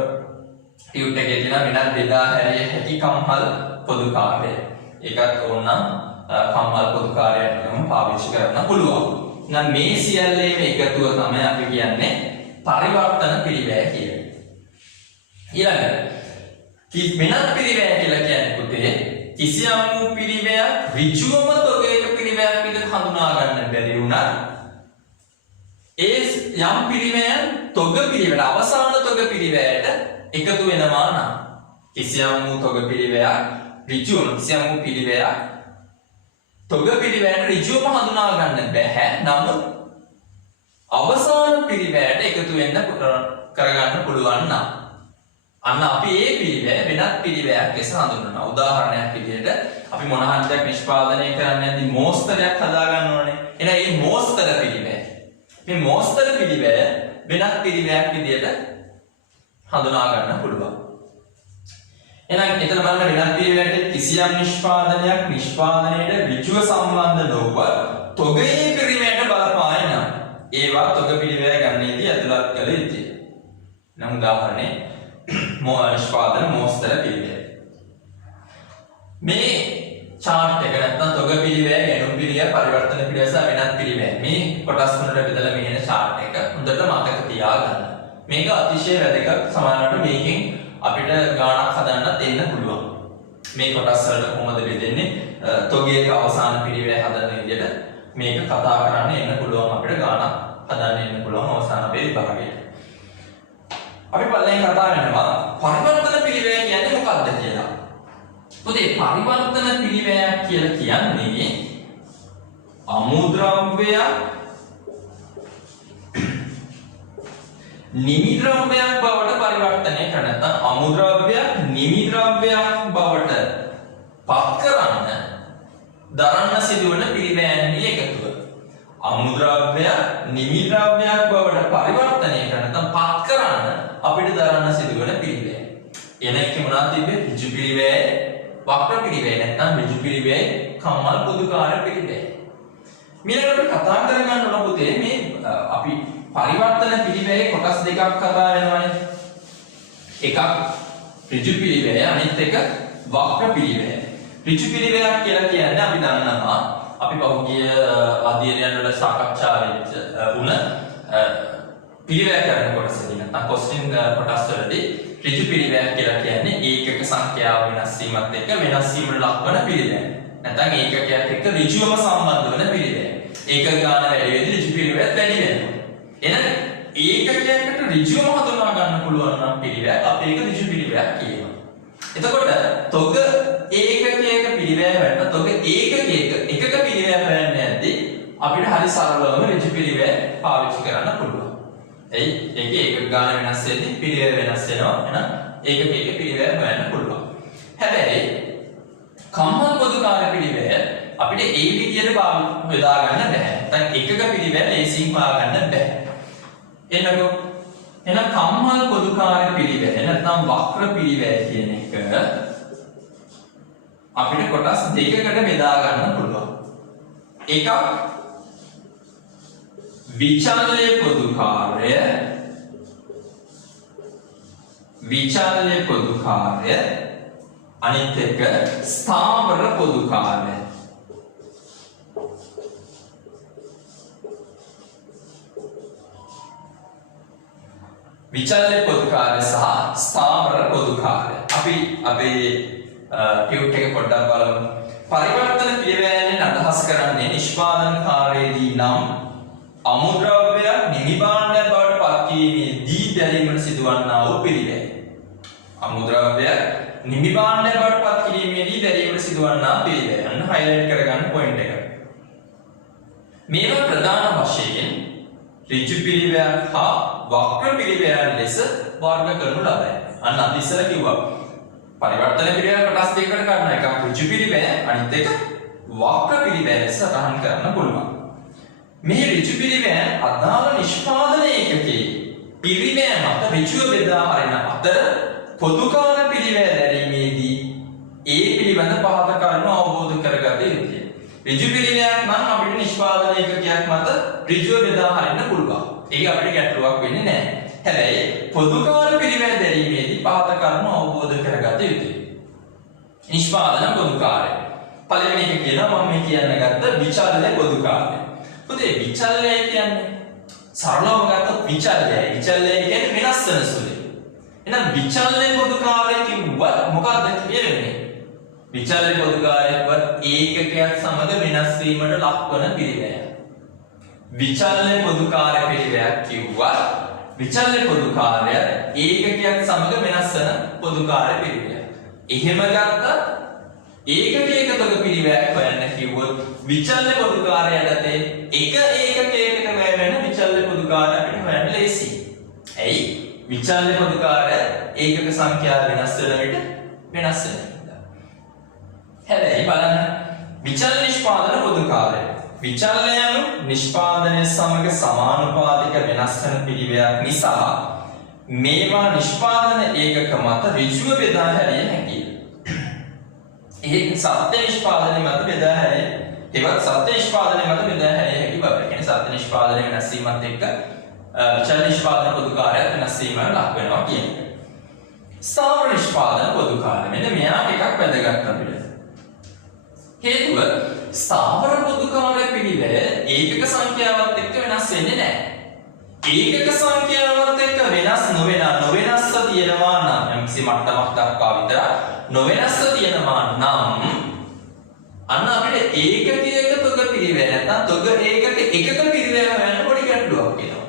ටියුට් එකේ තියෙන වෙනත් බෙදා හැරිය හැකි කම්හල් පොදුකාරය. ඒකත් ඕනනම් කම්හල් පොදුකාරයටම පාවිච්චි කරන්න පුළුවන්. එහෙනම් මේ සියල්ලේම එකතුව තමයි අපි කියන්නේ පරිවර්තන පිළිවෙල කියලා. ඊළඟට වෙනත් පිළිවෙල කියලා කියන්නේ පුතේ කිසියම් වූ පිළිවෙලක් ඍජුවම තොගයක පිළිවෙලක් විදිහට හඳුනා ගන්න බැරි වුණා. ඒ යම් පිළිවෙලක් තොග පිළිවෙල අවසාන තොග පිළිවෙලට එකතු වෙනවා නම් කිසියම් වූ තොග පිළිවෙලක් ඍජුවම කිසියම් වූ පිළිවෙලක් තොග පිළිවෙලට ඍජුවම හඳුනා ගන්න බැහැ. නමුත් අවසාන පිළිවෙලට එකතු වෙන්න කරගන්න පුළුවන් නම් අන්න අපි ඒ පිළිවෙල වෙනත් පිළිවෙලක් ලෙස හඳුන්වනවා. උදාහරණයක් විදිහට අපි මොන හන්දයක් නිෂ්පාදනය කරන්නදී මෝස්තරයක් හදා ගන්න ඕනේ. එහෙනම් මේ මෝස්තර පිළිවෙල මේ මෝස්තර පිළිවෙල වෙනත් පිළිවෙලක් විදිහට හඳුනා ගන්න පුළුවන්. එහෙනම් එතන බලන්න වෙනත් පිළිවෙලට කිසියම් නිෂ්පාදනයක් නිෂ්පාදනයේ ඍජුව සම්බන්ධ නොව තොගයේ පිළිවෙලට බලපාන නම් ඒවා තොග පිළිවෙල ගන්නේදී ඇතුළත් කළ යුතුයි. නම් උදාහරණේ නිෂ්පාදන මෝස්තර පිළිවෙල. මේ chart එක නැත්නම් තොග පිළිවෙල, ගැනුම් පිළිවෙල, පරිවර්තන පිළිවෙල සහ වෙනත් පිළිවෙල මේ කොටස් තුනට බෙදලා මෙහෙන chart එක හොඳට මතක තියාගන්න. මේක අතිශය වැදගත්. සමහරවිට මේකෙන් අපිට ගාණක් හදන්න දෙන්න පුළුවන්. මේ කොටස් වලට කොහොමද බෙදෙන්නේ? තොගයක අවසාන පිළිවෙල හදන විදිහට මේක කතා කරන්න එන්න පුළුවන්. අපිට ගාණක් හදන්න එන්න පුළුවන් අවසාන විභාගයේ. අපි පළවෙනි කතා කරනවා පරිවර්තන පිළිවෙල කියන්නේ මොකක්ද කියලා. පුතේ පරිවර්තන පිළිවෙලක් කියලා කියන්නේ අමුද්‍රව්‍යයක් නිමි ද්‍රව්‍යයක් බවට පරිවර්තනය කරන නැත්නම් අමුද්‍රව්‍යයක් නිමි ද්‍රව්‍යයක් බවට පත් කරන්න දරන්න සිදුවන පිළිවෙලන්නේ එකතුව. අමුද්‍රව්‍යයක් නිමි ද්‍රව්‍යයක් බවට පරිවර්තනය කරන නැත්නම් පත් කරන්න අපිට දරන්න සිදුවන පිළිවෙල. එන එක මොනවද තිබ්බේ? ඍජු පිළිවෙල, වක්‍ර පිළිවෙල නැත්නම් ඍජු පිළිවෙල, කම්මල් පොදුකාර පිළිවෙල. ඊළඟට අපි කතා කරගන්න ඕන පුතේ මේ අපි පරිවර්තන පිළිවෙලේ කොටස් දෙකක් කතා වෙනවානේ. එකක් ඍජු පිළිවෙල, අනිත් එක වක්‍ර පිළිවෙල. ඍජු පිළිවෙලක් කියලා කියන්නේ අපි දන්නවා අපි පහුගිය අධ්‍යයනයන් වල සාකච්ඡා වෙච්ච උන පිළිවෙල කරන කොටසදී නැත්නම් ක්වෙස්චන් කොටස් වලදී ඍජු පිළිවෙලක් කියලා කියන්නේ ඒකක සංඛ්‍යාව වෙනස් වීමත් එක්ක වෙනස් වීමට ලක්වන පිළිවෙල. නැත්නම් ඒකකයක් එක්ක ඍජුවම සම්බන්ධ වෙන පිළිවෙල. ඒකක ගාන වැඩි වෙද්දී ඍජු පිළිවෙලත් වැඩි වෙනවා. එහෙනම් ඒකකයකට ඍජුවම හඳුනා ගන්න පුළුවන් නම් පිළිවෙලක් අපි ඒක ඍජු පිළිවෙලක් කියනවා. එතකොට තොග ඒකකයක පිළිවෙල වෙන්න තොග ඒකකයක එකක පිළිවෙල වෙන්න යද්දී අපිට හරි සරලවම ඍජු පිළිවෙල පාවිච්චි කරන්න පුළුවන්. එයි ඒකේ ඒකක ගාන වෙනස් වෙද්දී පිළිවෙල වෙනස් වෙනවා. එහෙනම් ඒකකයක පිළිවෙල හොයන්න පුළුවන්. හැබැයි කම්මල් පොදුකාර පිළිවෙල අපිට ඒ විදිහට බෙදා ගන්න බෑ. නැත්නම් එකක පිළිවෙල ලේසියෙන් හොයා ගන්න බෑ. එනකෝ එහෙනම් කම්මල් පොදුකාර පිළිවෙල නැත්නම් වක්‍ර පිළිවෙල කියන එක අපිට කොටස් දෙකකට බෙදා ගන්න පුළුවන්. එකක් විචල්‍ය පොදුකාරය අනිත් එක ස්ථාවර පොදුකාරය. විචල්‍ය පොදුකාරය සහ ස්ථාවර පොදුකාරය. අපි අපේ ටියුට් එක පොඩ්ඩක් බලමු. පරිවර්තන පිළිවෙලෙන් අදහස් කරන්නේ නිෂ්පාදනකාරයේදී නම් අමුද්‍රව්‍යයක් නිමි භාණ්ඩයක් බවට පත් කිරීමේදී දැරීමට සිදුවන්නා වූ පිළිවෙල. අමුද්‍රව්‍යයක් නිමි භාණ්ඩයක් බවට පත් කිරීමේදී දැරීමට සිදුවන්නා පිළිවෙල. අන්න හයිලයිට් කරගන්න පොයින්ට් එක. මේවා ප්‍රධාන වශයෙන් ඍජු පිළිවෙලක් හා වක්‍ර පිළිවෙලක් ලෙස වර්ග කරනු ලබයි. අන්න අපි ඉස්සර කිව්වා පරිවර්තන පිළිවෙල කොටස් දෙකකට ගන්න එකක් ඍජු පිළිවෙල අනිත් එක වක්‍ර පිළිවෙල ලෙස සටහන් කරන්න පුළුවන්. මේ ඍජු පිළිවෙල අදාළ නිෂ්පාදන ඒකකයේ පිළිවෙල මත ඍජුව බෙදා හරින අතර පොදුකාර පිළිවෙල දැරීමේදී ඒ පිළිබඳ පහත කරුණු අවබෝධ කරගත යුතුය. ඍජු පිළිවෙලක් නම් අපිට නිෂ්පාදන ඒකකයක් මත ඍජුව බෙදා හරින්න පුළුවන්. ඒක අපිට ගැටලුවක් වෙන්නේ නැහැ. හැබැයි පොදුකාර පිළිවෙල දැරීමේදී පහත කරුණු අවබෝධ කරගත යුතුය. නිෂ්පාදන පොදුකාරය. පළවෙනි එක කියනවා මම මේ කියන්න ගත්ත විචල්‍ය පොදුකාරය. පුතේ විචල්‍ය කියන්නේ සරලවම ගත්තොත් විචල්‍යයි. විචල්‍ය කියන්නේ වෙනස් වෙන සුළුයි. එහෙනම් විචල්‍ය පොදුකාරය කිව්වත් මොකක්ද කියන්නේ? විචල්‍ය පොදුකාරයවත් ඒකකයක් සමග වෙනස් වීමට ලක්වන පිළිවෙල. විචල්‍ය පොදුකාර පිළිවෙලක් කිව්වා විචල්‍ය පොදුකාරය ඒකකයක් සමග වෙනස් වෙන පොදුකාර පිළිවෙල. එහෙම ගත්තත් ඒකකයක තොග පිළිවෙලක් හොයන්න කිව්වොත් විචල්‍ය පොදුකාරය යටතේ එක ඒකකයකට වැය වෙන විචල්‍ය පොදුකාරය අපිට හොයන්න ලේසියි. ඇයි? විචල්‍ය පොදුකාරය ඒකක සංඛ්‍යාව වෙනස් වෙන විට වෙනස් වෙනවා. හැබැයි බලන්න විචල්‍ය නිෂ්පාදන පොදුකාරය විචල්‍යයන් නිෂ්පාදනය සමග සමානුපාතික වෙනස් වෙන පිළිවෙලක් නිසා මේවා නිෂ්පාදන ඒකක මත ඍජුව බෙදා හැරිය හැකියි. ඒ සත්‍ය නිෂ්පාදනය මත බෙදා හැරිය ඒවත් සත්‍ය නිෂ්පාදනය මත බෙදා හැරිය හැකි බව. කියන්නේ සත්‍ය නිෂ්පාදනය වෙනස් වීමත් එක්ක විචල්‍ය නිෂ්පාදන පොදුකාරය වෙනස් වීමට ලක් වෙනවා කියන්නේ. ස්ථාවර නිෂ්පාදන පොදුකාරය මෙන්න මෙයා ටිකක් වැදගත් අපිට. හේතුව ස්ථාවර පොදුකාර පිළිවෙල ඒකක සංඛ්‍යාවත් එක්ක වෙනස් වෙන්නේ නැහැ. ඒකක සංඛ්‍යාවත් එක්ක වෙනස්ව තියෙනවා නම් යම්කිසි මට්ටමක් දක්වා විතර නොවෙනස්ව තියෙනවා නම් අන්න අපිට ඒකකයක තොග පිළිවෙල නැත්නම් තොග ඒකක එකක පිළිවෙල හොයන්න පොඩි ගැටලුවක් එනවා.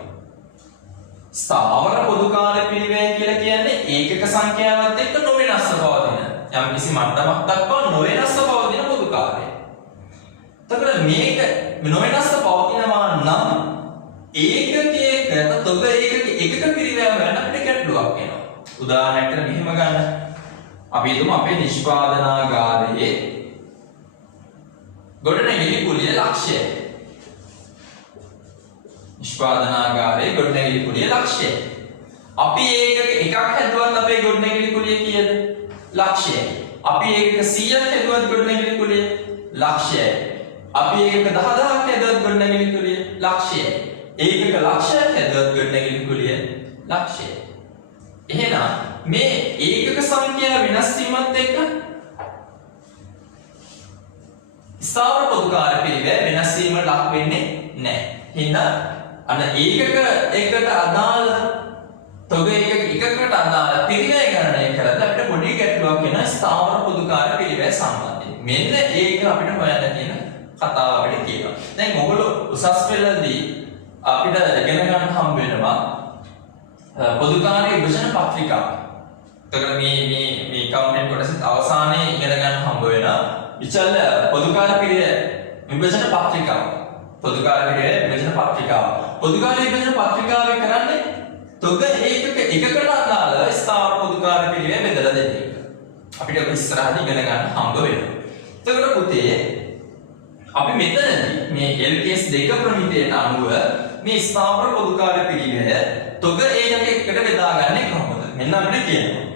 ස්ථාවර පොදුකාර පිළිවෙල කියලා කියන්නේ ඒකක සංඛ්‍යාවත් එක්ක නොවෙනස්ව පවතින යම්කිසි යම්කිසි මට්ටමක් දක්වා නොවෙනස්ව පවතින පොදු කාර්යය. එතකොට මේක නොවෙනස්ව පවතිනවා නම් ඒකකයක තොග ඒකක පිරිවැය ගන්න අපිට ගැටලුවක් එනවා. උදාහරණයකට මෙහෙම ගන්න. අපි හිතමු අපේ නිෂ්පාදනාගාරයේ ගොඩනැගිලි කුලිය ලක්ෂයයි. නිෂ්පාදනාගාරයේ ගොඩනැගිලි කුලිය ලක්ෂයයි. අපි එකක් හැදුවත් අපේ ගොඩනැගිලි කුලිය කීයද? ලක්ෂයයි. අපි එකක 100ක් හැදුවත් ගොඩනැගිලි කුලිය ලක්ෂයයි. අපි එකක 10000ක් හැදුවත් ගොඩනැගිලි කුලිය ලක්ෂයයි. ඒකක ලක්ෂයක් හැදුවත් ගොඩනැගිලි කුලිය ලක්ෂයයි. එහෙනම් මේ ඒකක සංඛ්‍යාව වෙනස් වීමත් එක්ක ස්ථාවර පොදු කාර්ය පිළිවෙල වෙනස් වීමට ලක් වෙන්නේ නැහැ. එහෙනම් අන්න ඒකක එකට අදාළ තොග එකකට අදාළ පිළිවෙල ගණනය කරද්දී අපිට පොඩි ගැටලුවක් එන ස්ථාවර පොදු කාර්ය පිළිවෙල සම්බන්ධයෙන්. මෙන්න ඒක අපිට හොයන්න තියෙන කතාව අපිට කියනවා. දැන් ඔයගොල්ලෝ උසස් පෙළදී අපිට ඉගෙන ගන්න හම්බ වෙනවා පොදු කාර්ය විභජන පත්‍රිකාව. එතකොට මේ කවුන්ට් කොටසත් අවසානයේ ඉගෙන ගන්න හම්බ වෙනවා විචල්ල පොදු කාර්ය පිළිවෙල විභජන පත්‍රිකාව. පොදු කාර්ය පිළිවෙල විභජන පත්‍රිකාව. පොදු කාර්ය විභජන පත්‍රිකාවේ කරන්නේ තොග එකකට අදාළ ස්ථාවර පොදු කාර්ය පිළිවෙල බෙදලා දෙන එක. අපිට ඔක ඉස්සරහදී ඉගෙන ගන්න හම්බ වෙනවා. එතකොට පුතේ අපි මෙතනදී මේ LKS 2 ප්‍රමිතියට අනුව මේ ස්ථාවර පොදු කාර්ය පිළිවෙල තොග ඒකකට බෙදාගන්නේ කොහොමද? මෙන්න අපිට කියනවා.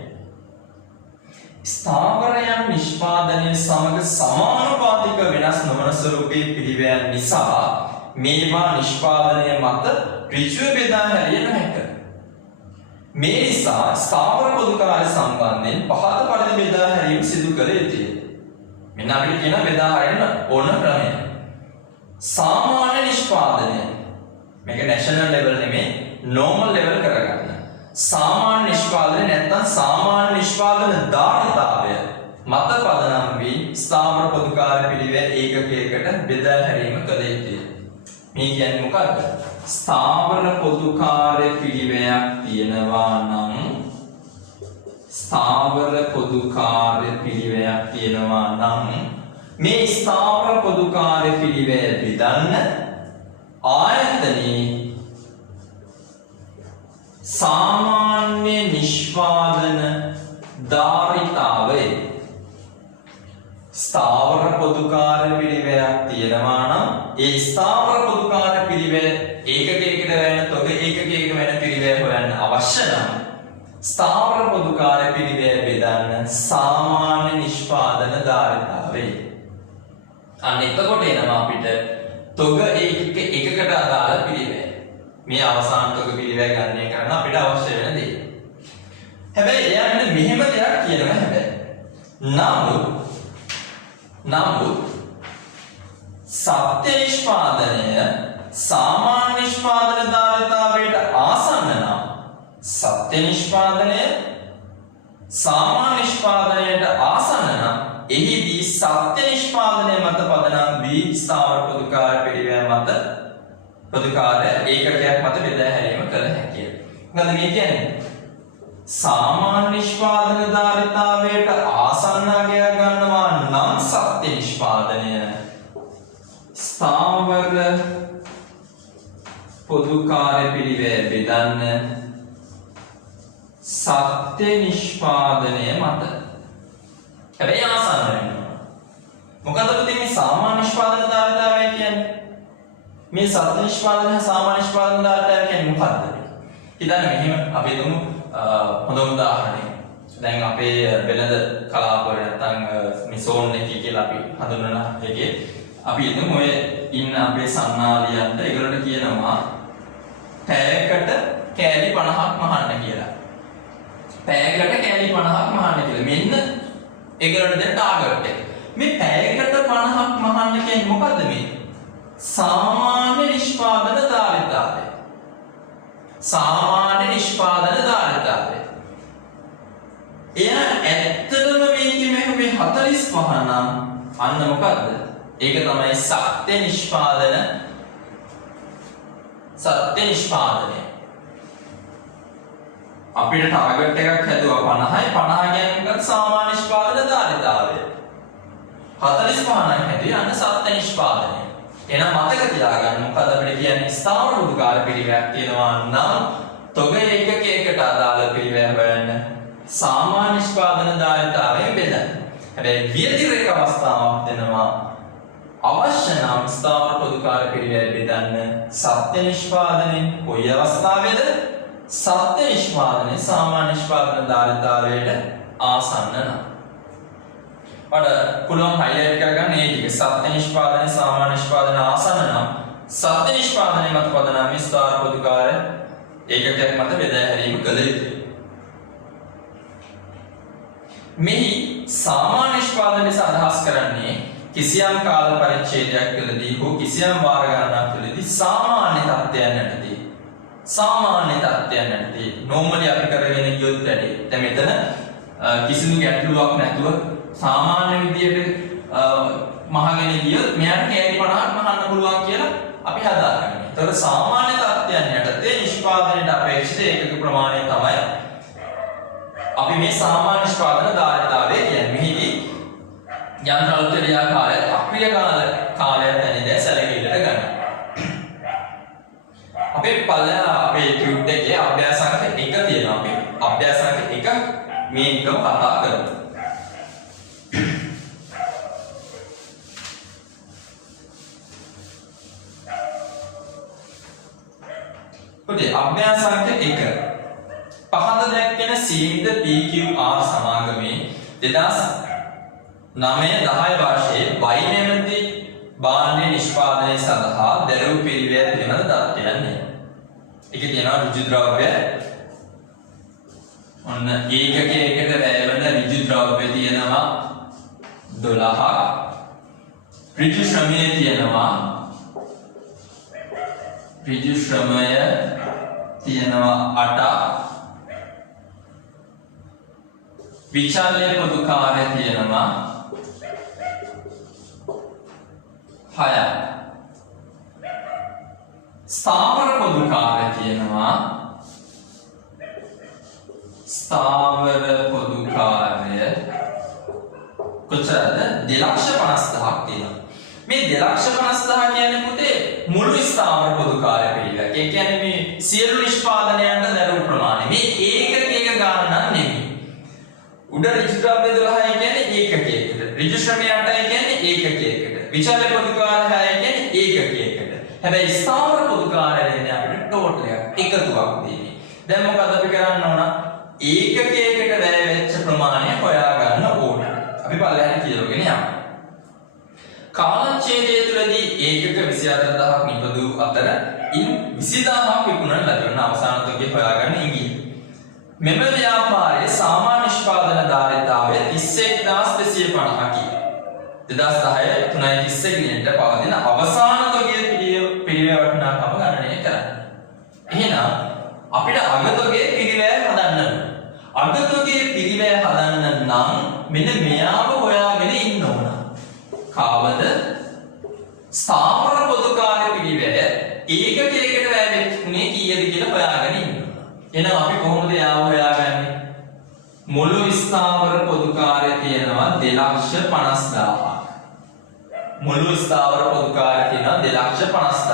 ස්ථාවරයන් නිෂ්පාදනය සමග සමානුපාතික වෙනස් නොවන ස්වරූපයේ පිළිවෙල නිසා මේවා නිෂ්පාදනය මත ඍජුව බෙදා හැරිය නොහැක. මේ නිසා ස්ථාවර පොදු කාර්ය සම්බන්ධයෙන් පහත පරිදි බෙදා හැරීම සිදු කළ යුතුය. මෙන්න අපිට කියන බෙදා හරින්න ඕන ක්‍රමය. සාමාන්‍ය නිෂ්පාදනය. මේක නැෂනල් ලෙවල් නෙමෙයි නෝමල් ලෙවල් කරගන්න. සාමාන්‍ය නිෂ්පාදනය නැත්නම් සාමාන්‍ය නිෂ්පාදන ධාරිතාවය මත පදනම් වී ස්ථාවර පොදු කාර්ය පිළිවෙල ඒකකයකට බෙදා හැරීම කළ යුතුය. මේ කියන්නේ මොකක්ද? ස්ථාවර පොදු කාර්ය පිළිවෙලක් තියෙනවා නම් මේ ස්ථාවර පොදු කාර්ය පිළිවෙල බෙදන්න ආයතනයේ සාමාන්‍ය නිෂ්පාදන ධාරිතාවය ස්ථාවර පොදු කාර්ය පිළිවෙලක් තියෙනවා නම් ඒ ස්ථාවර පොදු කාර්ය පිළිවෙල ඒකකයකට වෙන තොග ඒකකයකට වෙන පිළිවෙල හොයන්න අවශ්‍ය නම් ස්ථාවර පොදු කාර්ය පිළිවෙල බෙදන්න සාමාන්‍ය නිෂ්පාදන ධාරිතාවය. අන්න එතකොට එනවා අපිට තොග ඒකකට අදාළ පිළිවෙල. මේ අවසාන තොග පිළිවෙල ගණනය කරන්න අපිට අවශ්‍ය වෙන දේ. හැබැයි එයා මෙන්න මෙහෙම දෙයක් කියනවා හැබැයි. නමුත් සත්‍ය නිෂ්පාදනය සාමාන්‍ය නිෂ්පාදන ධාරිතාවයට ආසන්න නම් සත්‍ය නිෂ්පාදනය සාමාන්‍ය නිෂ්පාදනයට ආසන්න නම් එහිදී සත්‍ය නිෂ්පාදනය මත පදනම් වී ස්ථාවර පොදු කාර්ය පිළිවෙල මත පොදු කාර්ය ඒකකයක් මත බෙදා හැරීම කළ හැකිය. මොකද මේ කියන්නේ? සාමාන්‍ය නිෂ්පාදන ධාරිතාවයට ආසන්න අගයක් ගන්නවා නම් සත්‍ය නිෂ්පාදනය ස්ථාවර පොදු කාර්ය පිළිවෙල බෙදන්න සත්‍ය නිෂ්පාදනය මත. හැබැයි ආසන්න වෙනවා. මොකද පුතේ මේ සාමාන්‍ය නිෂ්පාදන ධාරිතාවය කියන්නේ? මේ සත්‍ය නිෂ්පාදනය සාමාන්‍ය නිෂ්පාදන ධාරිතාවය කියන්නේ මොකක්ද? හිතන්න මෙහෙම අපි දුමු හොඳම උදාහරණයක්. දැන් අපේ වෙළඳ කලාපවල නැත්නම් මේ සෝන් එකේ කියලා අපි හඳුන්වන එකේ අපි හිතමු ඔය ඉන්න අපේ සන්නාලියන්ට ඒගොල්ලන්ට කියනවා පැයකට කෑලි 50ක් මහන්න කියලා. පැයකට කෑලි 50ක් මහන්න කියලා. මෙන්න ඒගොල්ලන්ට දැන් ටාගට් එක. මේ පැයකට 50ක් මහන්න කියන්නේ මොකද්ද මේ? සාමාන්‍ය නිෂ්පාදන ධාරිතාවය. සාමාන්‍ය නිෂ්පාදන ධාරිතාවය. එයා ඇත්තටම මේකේ මේ 45 නම් අන්න මොකද්ද? ඒක තමයි සත්‍ය නිෂ්පාදනය. අපිට ටාගට් එකක් හැදුවා 50යි 50 කියන්නේ මොකක්ද සාමාන්‍ය නිෂ්පාදන ධාරිතාවය 45 නම් හැදුවේ අන්න සත්‍ය නිෂ්පාදනය එහෙනම් මතක තියාගන්න මොකද අපිට කියන්නේ ස්ථාවර පොදුකාර පිළිවෙලක් තියෙනවා නම් තොග ඒකකයකට අදාළ පිළිවෙල හොයන්න සාමාන්‍ය නිෂ්පාදන ධාරිතාවයෙන් බෙදන්න හැබැයි ව්‍යතිරේක අවස්ථාවක් දෙනවා අවශ්‍ය නම් ස්ථාවර පොදුකාර පිළිවෙල බෙදන්න සත්‍ය නිෂ්පාදනයෙන් කොයි අවස්ථාවේද සත්‍ය නිෂ්පාදනයේ සාමාන්‍ය නිෂ්පාදන ධාරිතාවයට ආසන්න නම් වඩ පුළුවන් හයිලයිට් කරගන්න මේ ටික සත්‍ය නිෂ්පාදනයේ සාමාන්‍ය නිෂ්පාදන ආසන්න නම් සත්‍ය නිෂ්පාදනයේ මත පදනම් ස්ථාවර පොදුකාර ඒකකයක් මත බෙදා හැරීම කළ යුතුයි මෙහි සාමාන්‍ය නිෂ්පාදනයේ අදහස් කරන්නේ කිසියම් කාල පරිච්ඡේදයක් තුළදී හෝ කිසියම් වාර ගණනක් තුළදී සාමාන්‍ය තත්ත්වයන් යටතේ සාමාන්‍ය තත්ත්වයන් යටතේ normally අපි කරගෙන ගියොත් වැඩි. දැන් මෙතන කිසිදු ගැටලුවක් නැතුව සාමාන්‍ය විදියට මහගෙන ගියොත් මෙයාට කෑලි 50ක් මහන්න පුළුවන් කියලා අපි හදාගන්නවා. ඒතකොට සාමාන්‍ය තත්ත්වයන් යටතේ නිෂ්පාදනයට අපේක්ෂිත ඒකක ප්‍රමාණය තමයි අපි මේ සාමාන්‍ය නිෂ්පාදන ධාරිතාවය කියන්නේ. මෙහිදී යන්ත්‍ර අලුතෙරියා කාලය අක්‍රිය කාලයක් දැනදී සැලකිල්ලට ගන්න. අපේ පළයා අපේ ටියුට් එකේ අභ්‍යාස අංක 1 තියෙනවා. අපි අභ්‍යාස අංක 1 මේ එකම කතා කරමු. පුතේ අභ්‍යාස අංක 1 පහත දැක්වෙන සීමිත PQR සමාගමේ 2009-10 වර්ෂයේ Y නැමැති භාණ්ඩ නිෂ්පාදනය සඳහා දැරූ පිළිවෙල පිළිබඳ තත්ත්වයන්. ඒකේ තියෙනවා ඍජු ද්‍රව්‍ය. ඔන්න ඒකකයකට වැය වෙන ඍජු ද්‍රව්‍ය තියෙනවා 12ක්. ඍජු ශ්‍රමය තියෙනවා. ඍජු ශ්‍රමය තියෙනවා 8ක්. විචල්‍ය පොදුකාරය තියෙනවා 6ක්. ස්ථාවර පොදුකාරය තියෙනවා ස්ථාවර පොදුකාරය කොච්චරද 2,50,000ක් තියෙනවා. මේ 2,50,000 කියන්නේ පුතේ මුළු ස්ථාවර පොදුකාරය පිළිවෙලක්. ඒ කියන්නේ මේ සියලු නිෂ්පාදනයන්ට දරූ ප්‍රමාණය. මේ ඒකකයක ගණන් නෙමෙයි. උඩ ඍජු ද්‍රව්‍ය 12 කියන්නේ ඒකකයකට. ඍජු ශ්‍රමය 8 කියන්නේ ඒකකයකට. විචල්‍ය පොදුකාර 6 කියන්නේ ඒකකයකට. හැබැයි ස්ථාවර පොදුකාරය දෙන්නේ අපිට ටෝටල් එකක් එකතුවක් දෙන්නේ. දැන් මොකද අපි කරන්න ඕන? ඒකකයකට වැය වෙච්ච ප්‍රමාණය හොයාගන්න ඕන. අපි පළවෙනි කියලාගෙන යමු. කාලච්ඡේදය තුළදී ඒකක 24000ක් නිපදවූ අතර ඉන් 20000ක් විකුණන ලැබෙන අවසාන තොගේ හොයාගන්න ඉඟිය. මෙම ව්‍යාපාරයේ සාමාන්‍ය නිෂ්පාදන ධාරිතාවය 31250කි. 2010 3.31 ට පවතින අවසාන තොගේ පිළිවෙල වටිනාකම ගණනය කරන්න. එහෙනම් අපිට අගතොගේ පිළිවෙල හදන්න ඕන. අගතොගේ පිළිවෙල හදන්න නම් මෙන්න මෙයාව හොයාගෙන ඉන්න ඕන. කාවද? ස්ථාවර පොදුකාර පිළිවෙල ඒකකයකට වැයෙන්නේ කීයද කියලා හොයාගෙන ඉන්න. එහෙනම් අපි කොහොමද යාව හොයාගන්නේ? මුළු ස්ථාවර පොදුකාරය තියෙනවා 2,50,000ක්. මුළු ස්ථාවර පොදුකාරය තියෙනවා 2,50,000ක්.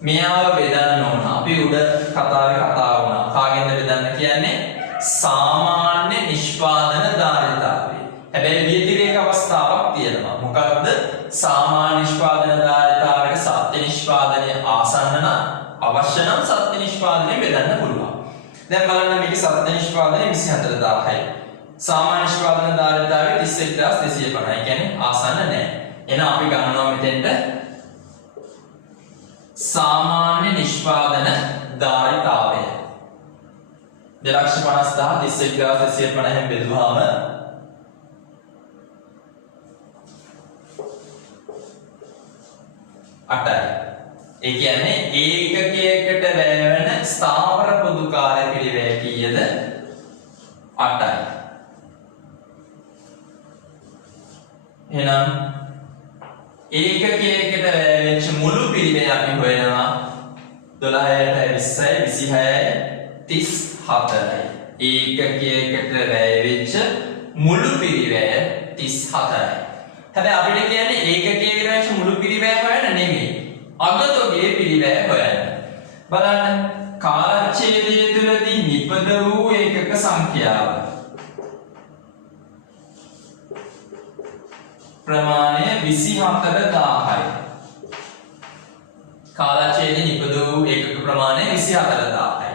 මෙයාව බෙදන්න ඕන. අපි උඩ කතාවේ කතා වුණා. කාගෙන්ද බෙදන්න කියන්නේ? සාමාන්‍ය නිෂ්පාදන ධාරිතාවය. හැබැයි ව්‍යතිරේක අවස්ථාවක් තියෙනවා. මොකක්ද? සාමාන්‍ය නිෂ්පාදන ධාරිතාවයට සත්‍ය නිෂ්පාදනය ආසන්න නම් අවශ්‍ය නම් සත්‍ය නිෂ්පාදනය බෙදන්න පුළුවන්. දැන් බලන්න මේකේ සත්‍ය නිෂ්පාදනය 24000යි. සාමාන්‍ය නිෂ්පාදන ධාරිතාවය 31250. ඒ කියන්නේ ආසන්න නැහැ. එහෙනම් අපි ගන්නවා මෙතෙන්ට සාමාන්‍ය නිෂ්පාදන ධාරිතාවය 2,50,000 31250 බෙදුවාම අටයි. ඒ කියන්නේ ඒකකයකට වැය වෙන ස්ථාවර පොදුකාර පිළිවෙල කීයද? 8යි. එහෙනම් ඒකකයකට වැය වෙච්ච මුළු පිළිවෙල අපි හොයනවා 12ට 20යි 26යි 34යි. ඒකකයකට වැය වෙච්ච මුළු පිරිවැය 34යි. හැබැයි අපිට කියන්නේ ඒකකයකට වැයච්ච මුළු පිරිවැය හොයන්න නෙමෙයි. අගතොගේ පිරිවැය හොයන්න. බලන්න කාලච්ඡේදය තුළදී නිපද වූ ඒකක සංඛ්‍යාව ප්‍රමාණය 24000යි. කාලච්ඡේදයේ නිපද වූ ඒකක ප්‍රමාණය 24000යි.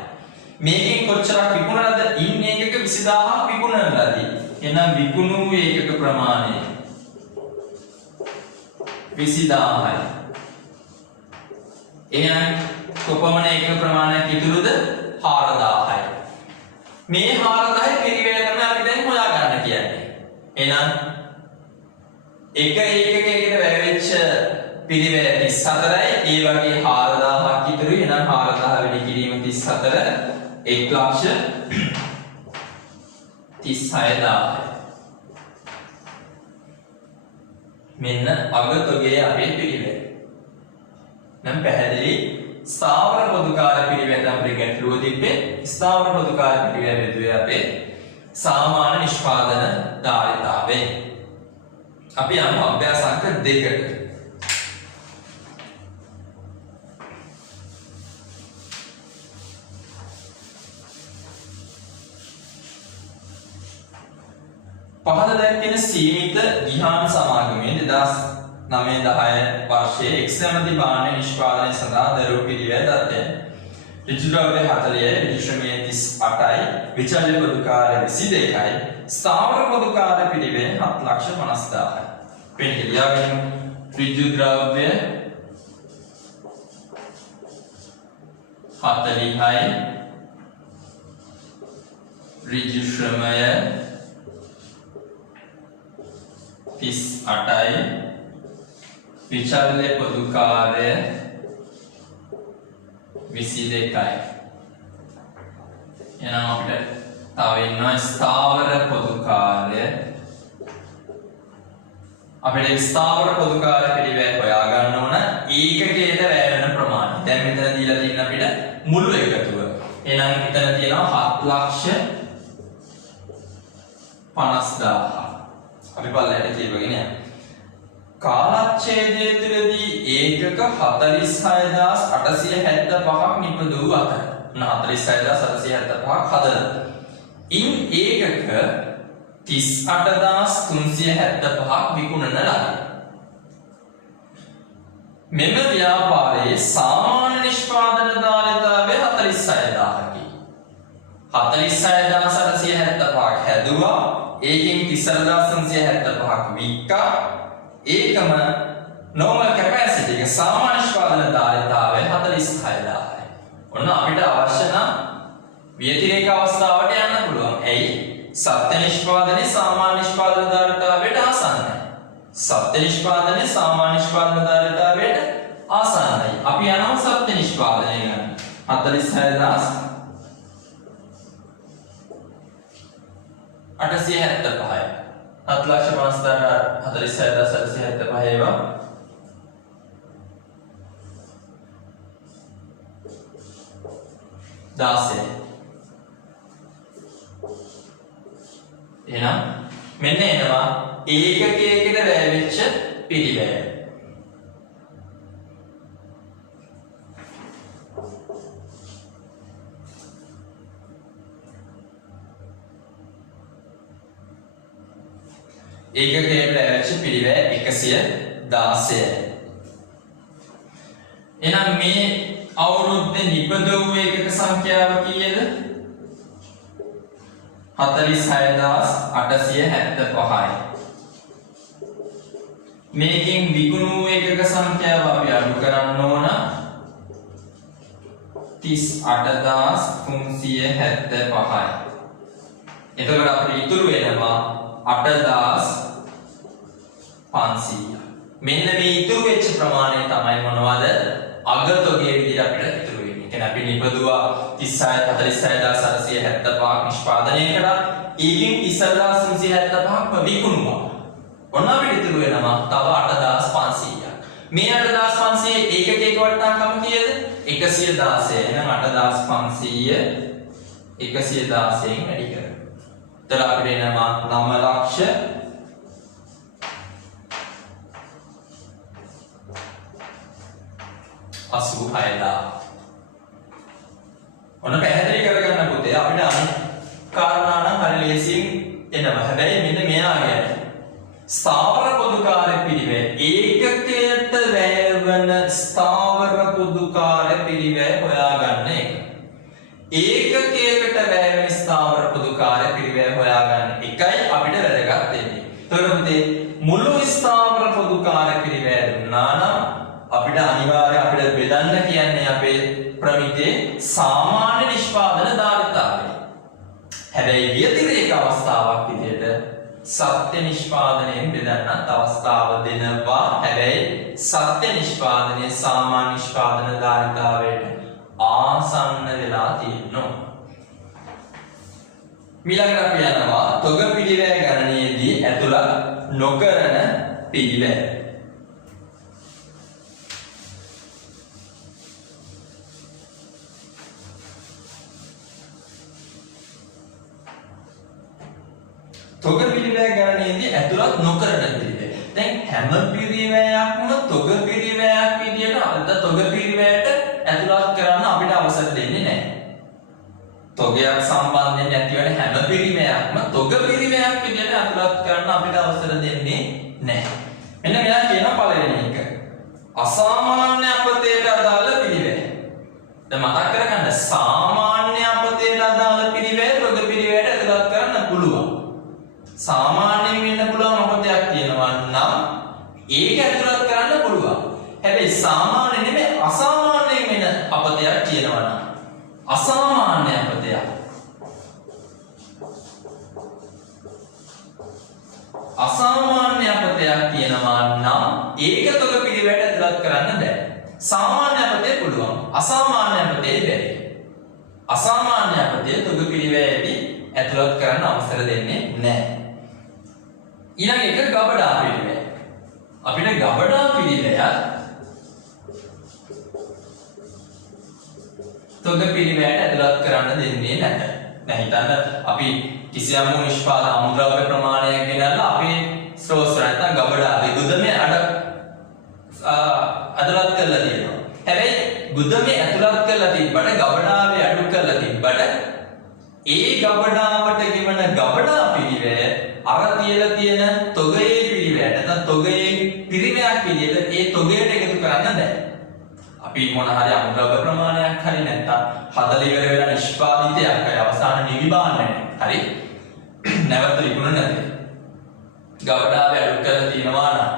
මේකෙන් කොච්චරක් විකුණනද? ඉන් ඒකක 20000ක් විකුණන ලදී. එහෙනම් විකුණු ඒකක ප්‍රමාණය 20000යි. එහෙනම් කොපමණ ඒකක ප්‍රමාණයක් ඉතුරුද? 4000යි. මේ 4000යි පිරිවැය තමයි අපි දැන් හොයාගන්න කියන්නේ. එහෙනම් එක ඒකකයකට වැය වෙච්ච පිරිවැය 34යි. ඒ වගේ 4000ක් ඉතුරුයි. එහෙනම් 4000 වැඩි කිරීම 34 1,36,000යි. මෙන්න අගතොගේ අපේ පිරිවැය. නම් පැහැදිලි ස්ථාවර පොදුකාර පිරිවැය තමයි ගැටලුව තිබ්බේ. ස්ථාවර පොදුකාර පිරිවැය බෙදුවේ අපේ සාමාන්‍ය නිෂ්පාදන ධාරිතාවෙන්. අපි යමු අභ්‍යාස අංක 2කට. පහළ දැක්වෙන සීමිත ගිහාන සමාගමේ 2009-10 වර්ෂයේ එක්ස් නැමැති භාණ්ඩ නිෂ්පාදනය සඳහා දරූ පිරිවැය දත්තය. ඍජු ද්‍රව්‍ය 40යි, ඍජු ශ්‍රමය 38යි, විචල්්‍ය පොදුකාර 22යි, ස්ථාවර පොදුකාර පිරිවැය 7,50,000යි. වෙන ලියාගෙන ඍජු ද්‍රව්‍ය 40යි, ඍජු ශ්‍රමය 38යි, විචල්්‍ය පොදුකාරය 22යි. එහෙනම් අපිට තව ඉන්නවා ස්ථාවර පොදුකාරය. අපිට ස්ථාවර පොදුකාර පිරිවැය හොයා ගන්න ඕන ඒකකයට වැය වෙන ප්‍රමාණය. දැන් මෙතන දීලා තියෙන අපිට මුළු එකතුව. එහෙනම් එතන තියෙනවා 7,50,000. අපි පල්ලයට කියවගෙන යමු. කාලච්ඡේදය තුළදී ඒකක 46875ක් නිපද වූ අතර 46875ක් හදලා. ඉන් ඒකක 38375ක් විකුණන ලදී. මෙම ව්‍යාපාරයේ සාමාන්‍ය නිෂ්පාදන ධාරිතාවය 46000කි. 46875ක් හැදුවා. ඒකෙන් 30375ක් වික්කා. ඒකම normal capacity එක සාමාන්‍ය නිෂ්පාදන ධාරිතාවය 46000යි. ඔන්න අපිට අවශ්‍ය නම් ව්‍යතිරේක අවස්ථාවට යන්න පුළුවන්. ඇයි? සත්‍ය නිෂ්පාදනයේ සාමාන්‍ය නිෂ්පාදන ධාරිතාවයට ආසන්නයි. සත්‍ය නිෂ්පාදනයේ සාමාන්‍ය නිෂ්පාදන ධාරිතාවයට ආසන්නයි. අපි යනවා සත්‍ය නිෂ්පාදනය ගන්න. 46000 875යි. 7,50,46075 ඒවා 16. එහෙනම් මෙන්න එනවා ඒකකයකට වැය වෙච්ච පිරිවැය. ඒකකයට වැය වෙච්ච පිරිවැය 116යි. එහෙනම් මේ අවුරුද්දේ නිපද වූ ඒකක සංඛ්‍යාව කීයද? 46875යි. මේකෙන් විකුණු ඒකක සංඛ්‍යාව අපි අඩු කරන්න ඕන 38375යි. එතකොට අපිට ඉතුරු වෙනවා 8500. මෙන්න මේ ඉතුරු වෙච්ච ප්‍රමාණය තමයි මොනවද? අගතොගේ විදිහට අපිට ඉතුරු වෙන්නේ. කියන්නේ අපි නිපදුවා 46475ක් නිෂ්පාදනය කළා. ඒකෙන් 30375ක්ම විකුණුවා. ඔන්න අපිට ඉතුරු වෙනවා තව 8500ක්. මේ 8500 ඒකකයක වටිනාකම කීයද? 116. එහෙනම් 8500 116න් වැඩි කරනවා. එතකොට අපිට එනවා 9,86,000. ඔන්න පැහැදිලි කරගන්න පුතේ අපිට අනිත් කාරණා නම් හරි ලේසියෙන් එනවා. හැබැයි මෙන්න මෙයා කියන්නේ ස්ථාවර පොදුකාර පිරිවැය ඒකකයට වැය වන ස්ථාවර පොදුකාර පිරිවැය හොයාගන්න එක. ඒකකයකට වැය වෙන ස්ථාවර පොදුකාර පිරිවැය හොයාගන්න එකයි අපිට වැදගත් වෙන්නේ. එතකොට පුතේ මුළු ස්ථාවර පොදුකාර පිරිවැය දුන්නා නම් අපිට අනිවාර්යයෙන් අපිට බෙදන්න කියන්නේ අපේ ප්‍රමිතියේ සාමාන්‍ය නිෂ්පාදන ධාරිතාවය. හැබැයි ව්‍යතිරේක අවස්ථාවක් විදිහට සත්‍ය නිෂ්පාදනයෙන් බෙදන්නත් අවස්ථාව දෙනවා. හැබැයි සත්‍ය නිෂ්පාදනයේ සාමාන්‍ය නිෂ්පාදන ධාරිතාවයට ආසන්න වෙලා තියෙනවා. ඊළඟට අපි යනවා තොග පිළිවෙල ගණනයේදී ඇතුළත් නොකරන පිළිවෙල. තොග පිළිවෙල ගණනයේදී ඇතුළත් නොකරන පිළිවෙල. දැන් හැම පිළිවෙලයක්ම තොග පිළිවෙලයක් විදියට තොග පිළිවෙලට ඇතුළත් කරන්න අපිට අවසර දෙන්නේ නැහැ. තොගයක් සම්බන්ධයෙන් ඇතිවන හැම පිළිවෙලයක්ම තොග පිළිවෙලයක් විදියට ඇතුළත් කරන්න අපිට අවසර දෙන්නේ නැහැ. මෙන්න මෙයා කියන පළවෙනි එක. අසාමාන්‍ය අපතේට අදාළ පිළිවෙල. දැන් මතක් කරගන්න සාමාන්‍ය අපතේට අදාළ පිළිවෙල තොග පිළිවෙලට ඇතුළත් කරන්න පුළුවන්. සාමාන්‍යයෙන් වෙන්න පුළුවන් අපතයක් තියෙනවා නම් ඒක ඇතුළත් කරන්න පුළුවන්. හැබැයි සාමාන්‍ය නෙමෙයි අසාමාන්‍යයෙන් වෙන අපතයක් තියෙනවා නම් අසාමාන්‍ය අපතයක් තියෙනවා නම් ඒක තොග පිළිවෙලට ඇතුළත් කරන්න බෑ. සාමාන්‍ය අපතේ පුළුවන්. අසාමාන්‍ය අපතේ බැහැ. අසාමාන්‍ය අපතේ තොග පිළිවෙලෙදී ඇතුළත් කරන්න අවසර දෙන්නේ නැහැ. ඊළඟ එක ගබඩා පිළිවෙල. අපිට ගබඩා පිළිවෙල තොග පිළිවෙලට ඇතුළත් කරන්න දෙන්නේ නැහැ. දැන් හිතන්න අපි කිසියම් නිෂ්පාදන අමුද්‍රව්‍ය ප්‍රමාණයක් ගෙනල්ලා අපේ ස්ටෝර්ස් නැත්නම් ගබඩාවේ ගුදමේ ඇතුළත් කරලා තියෙනවා. හැබැයි ගුදමේ ඇතුළත් කරලා තිබ්බට ගබඩාවේ අඩු කරලා තිබ්බට ඒ ගබඩාවට ගෙවන ගබඩා පිළිවෙල අර තියලා තියෙන තොගයේ පිළිවෙලට නැත්නම් තොගයේ පිරිමයක් විදිහට ඒ තොගයට එකතු කරන්න බෑ. අපි මොන හරි අමුද්‍රව්‍ය ප්‍රමාණයක් හරි නැත්නම් හදලා ඉවර වෙලා නිෂ්පාදිතයක් හරි අවසාන නිවිභාණයක් හරි නැවත විකුණන නැති ගබඩාවේ අඩු කරලා තියෙනවා නම්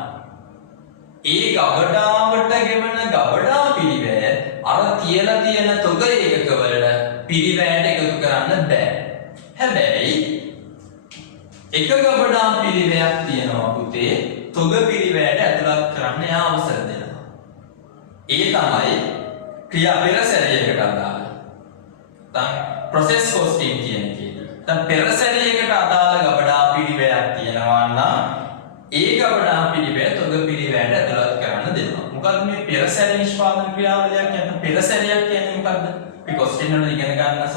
ඒ ගබඩාවට ගෙවන ගබඩා පිළිවෙල අර තියලා තියෙන තොග ඒකකවල පිළිවෙලට එකතු කරන්න බෑ. හැබැයි එක ගබඩා පිළිවෙලක් තියෙනවා පුතේ තොග පිළිවෙලට ඇතුළත් කරන්න අවසර දෙනවා. ඒ තමයි ක්‍රියා පෙරසැරියකට අදාළ. දැන් process costing කියන එක. දැන් පෙරසැරියකට අදාළ ගබඩා පිළිවෙලක් තියෙනවා නම් ඒ ගබඩා පිළිවෙල තොග පිළිවෙලට ඇතුළත් කරන්න දෙනවා. මොකද මේ පෙරසැරිය නිෂ්පාදන ක්‍රියාවලියක් කියන්නේ පෙරසැරියක් කියන්නේ මොකද්ද? අපි කොස්ටින් වල ඉගෙන ගන්න සහ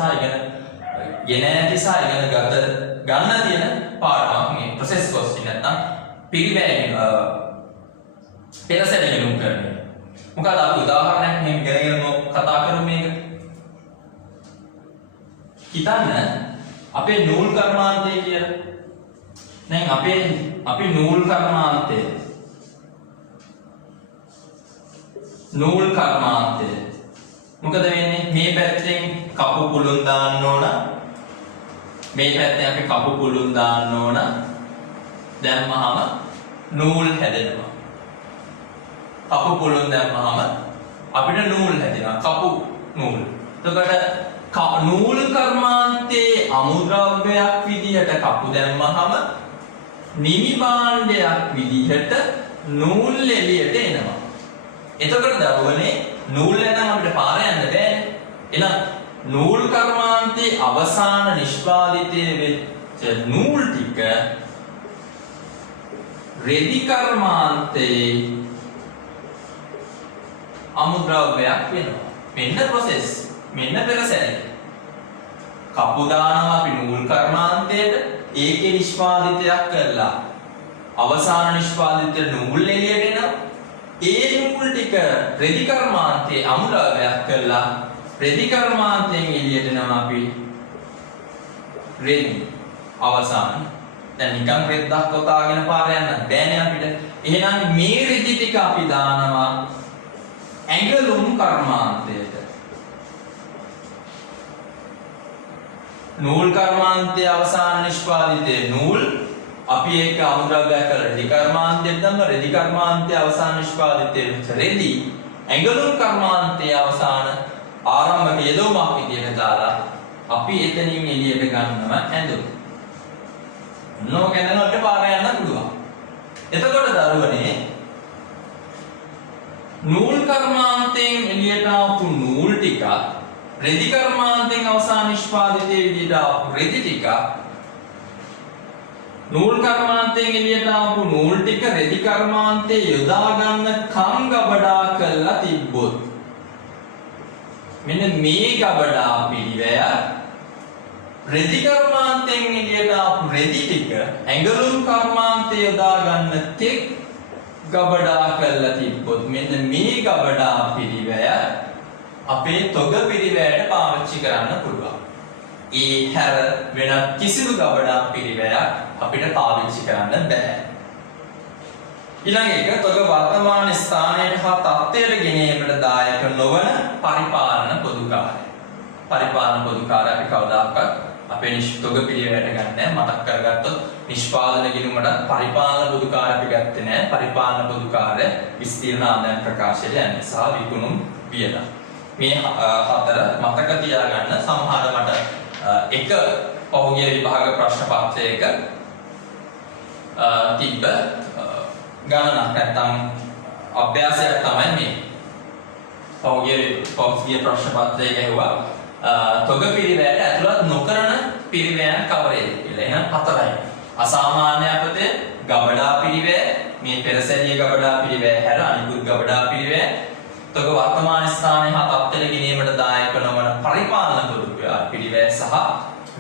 ගෙන ඇති සහ ඉගෙන ගන්න තියෙන පාඩමක් මේ process costing නැත්නම් පිළිවෙල පෙරසැරිය ගණන් කරන්නේ. මොකද අපි උදාහරණයක් මේ ඉගෙනගෙන කතා කරමු මේක. හිතන්න අපේ නූල් කර්මාන්තය කියලා. දැන් අපි නූල් කර්මාන්තය මොකද වෙන්නේ? මේ පැත්තෙන් කපු පුළුන් දාන්න ඕන. මේ පැත්තෙන් අපි කපු පුළුන් දාන්න ඕන. දැම්මහම නූල් හැදෙනවා. කපු පුළුන් දැම්මහම අපිට නූල් හැදෙනවා. කපු නූල්. එතකොට නූල් කර්මාන්තයේ අමුද්‍රව්‍යයක් විදිහට කපු දැම්මහම නිමි භාණ්ඩයක් විදිහට නූල් එළියට එනවා. එතකොට දරුවනේ නූල් නැත්නම් අපිට පාර යන්න බෑනේ. එහෙනම් නූල් කර්මාන්තයේ අවසාන නිෂ්පාදිතයේ වෙච්ච නූල් ටික රෙදි කර්මාන්තයේ අමුද්‍රව්‍යයක් වෙනවා. මෙන්න process. මෙන්න පෙරසැරිය. කපු දානවා අපි නූල් කර්මාන්තයට. ඒකේ නිෂ්පාදිතයක් කරලා අවසාන නිෂ්පාදිතය නූල් එළියට එනවා. ඒ නූල් ටික රෙදි කර්මාන්තයේ අමුද්‍රව්‍යයක් කරලා රෙදි කර්මාන්තයෙන් එළියට එනවා අපි රෙදි අවසාන. දැන් නිකන් රෙද්දක් කොටාගෙන පාර යන්න බෑනේ අපිට. එහෙනම් මේ රෙදි ටික අපි දානවා ඇඟලුම් කර්මාන්තයට. නූල් කර්මාන්තයේ අවසාන නිෂ්පාදිතයේ නූල් අපි ඒක අමුද්‍රව්‍යයක් කරලා රෙදි කර්මාන්තයට දානවා. රෙදි කර්මාන්තයේ අවසාන නිෂ්පාදිතයේ රෙදි ඇඟලුම් කර්මාන්තයේ අවසාන ආරම්භක යෙදවීමක් විදිහට දාලා අපි එතනින් එළියට ගන්නවා ඇඳුම්. නෝක ඇඳනකොට පාර යන්න පුළුවන්. එතකොට දරුවනේ නූල් කර්මාන්තයෙන් එළියට ආපු නූල් ටික රෙදි කර්මාන්තයෙන් අවසාන නිෂ්පාදිතයේ විදිහට ආපු රෙදි ටික නූල් කර්මාන්තයෙන් එළියට ආපු නූල් ටික රෙදි කර්මාන්තයේ යොදා ගන්න කම් ගබඩා කරලා තිබ්බොත් මෙන්න මේ ගබඩා පිළිවෙය රෙදි කර්මාන්තයෙන් එළියට ආපු රෙදි ටික ඇඟලුම් කර්මාන්තයේ යොදා ගන්න තෙක් ගබඩා කරලා තිබ්බොත් මෙන්න මේ ගබඩා පිළිවෙය අපේ තොග පිළිවෙයට පාවිච්චි කරන්න පුළුවන්. ඒ හැර වෙන කිසිදු ගබඩා පිළිවෙයක් අපිට පාවිච්චි කරන්න බෑ. ඊළඟ එක තොග වර්තමාන ස්ථානයට හා තත්ත්වයට ගෙනීමට දායක නොවන පරිපාලන පොදුකාරය. පරිපාලන පොදුකාරය අපි කවදාකවත් අපේ තොග පිළිවෙලට ගන්න නැහැ. මතක් කරගත්තොත් නිෂ්පාදන ගිණුමට පරිපාලන පොදුකාරය අපි ගත්තේ නැහැ. පරිපාලන පොදුකාරය විස්තීර්ණ ආදායම් ප්‍රකාශයට යන්නේ සහ විකුණුම් වියදම්. මේ හතර මතක තියාගන්න. සමහර මට එක පහුගිය විභාග ප්‍රශ්න පත්‍රයක තිබ්බ ගණනක් නැත්තම් අභ්‍යාසයක් තමයි මේ. පහුගිය ප්‍රශ්න පත්‍රයක ඇහුවා තොග පිළිවෙලට ඇතුළත් නොකරන පිළිවෙයන් කවරේද කියලා. එහෙනම් හතරයි. අසාමාන්‍ය අපතේ ගබඩා පිළිවෙය, මේ පෙරසැරිය ගබඩා පිළිවෙය හැර අනිකුත් ගබඩා පිළිවෙය, තොග වර්තමාන ස්ථානයේ හා තත්ත්වයට ගෙනීමට දායක නොවන පරිපාලන පොදුකාර පිළිවෙය සහ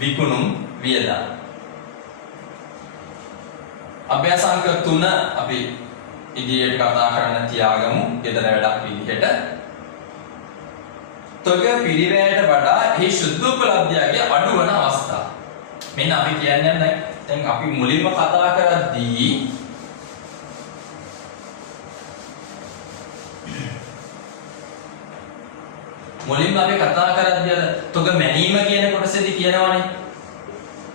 විකුණුම් වියදම්. අභ්‍යාස අංක 3 අපි ඉදිරියට කතා කරන්න තියාගමු. ගෙදර වැඩක් විදිහට. තොග පිළිවෙයට වඩා එහි සුද්ධ උපලබ්ධයගේ අඩු වන අවස්ථා. මෙන්න අපි කියන්නේ දැන් අපි මුලින්ම කතා කරද්දී තොග මැනීම කියන කොටසේදී කියනවානේ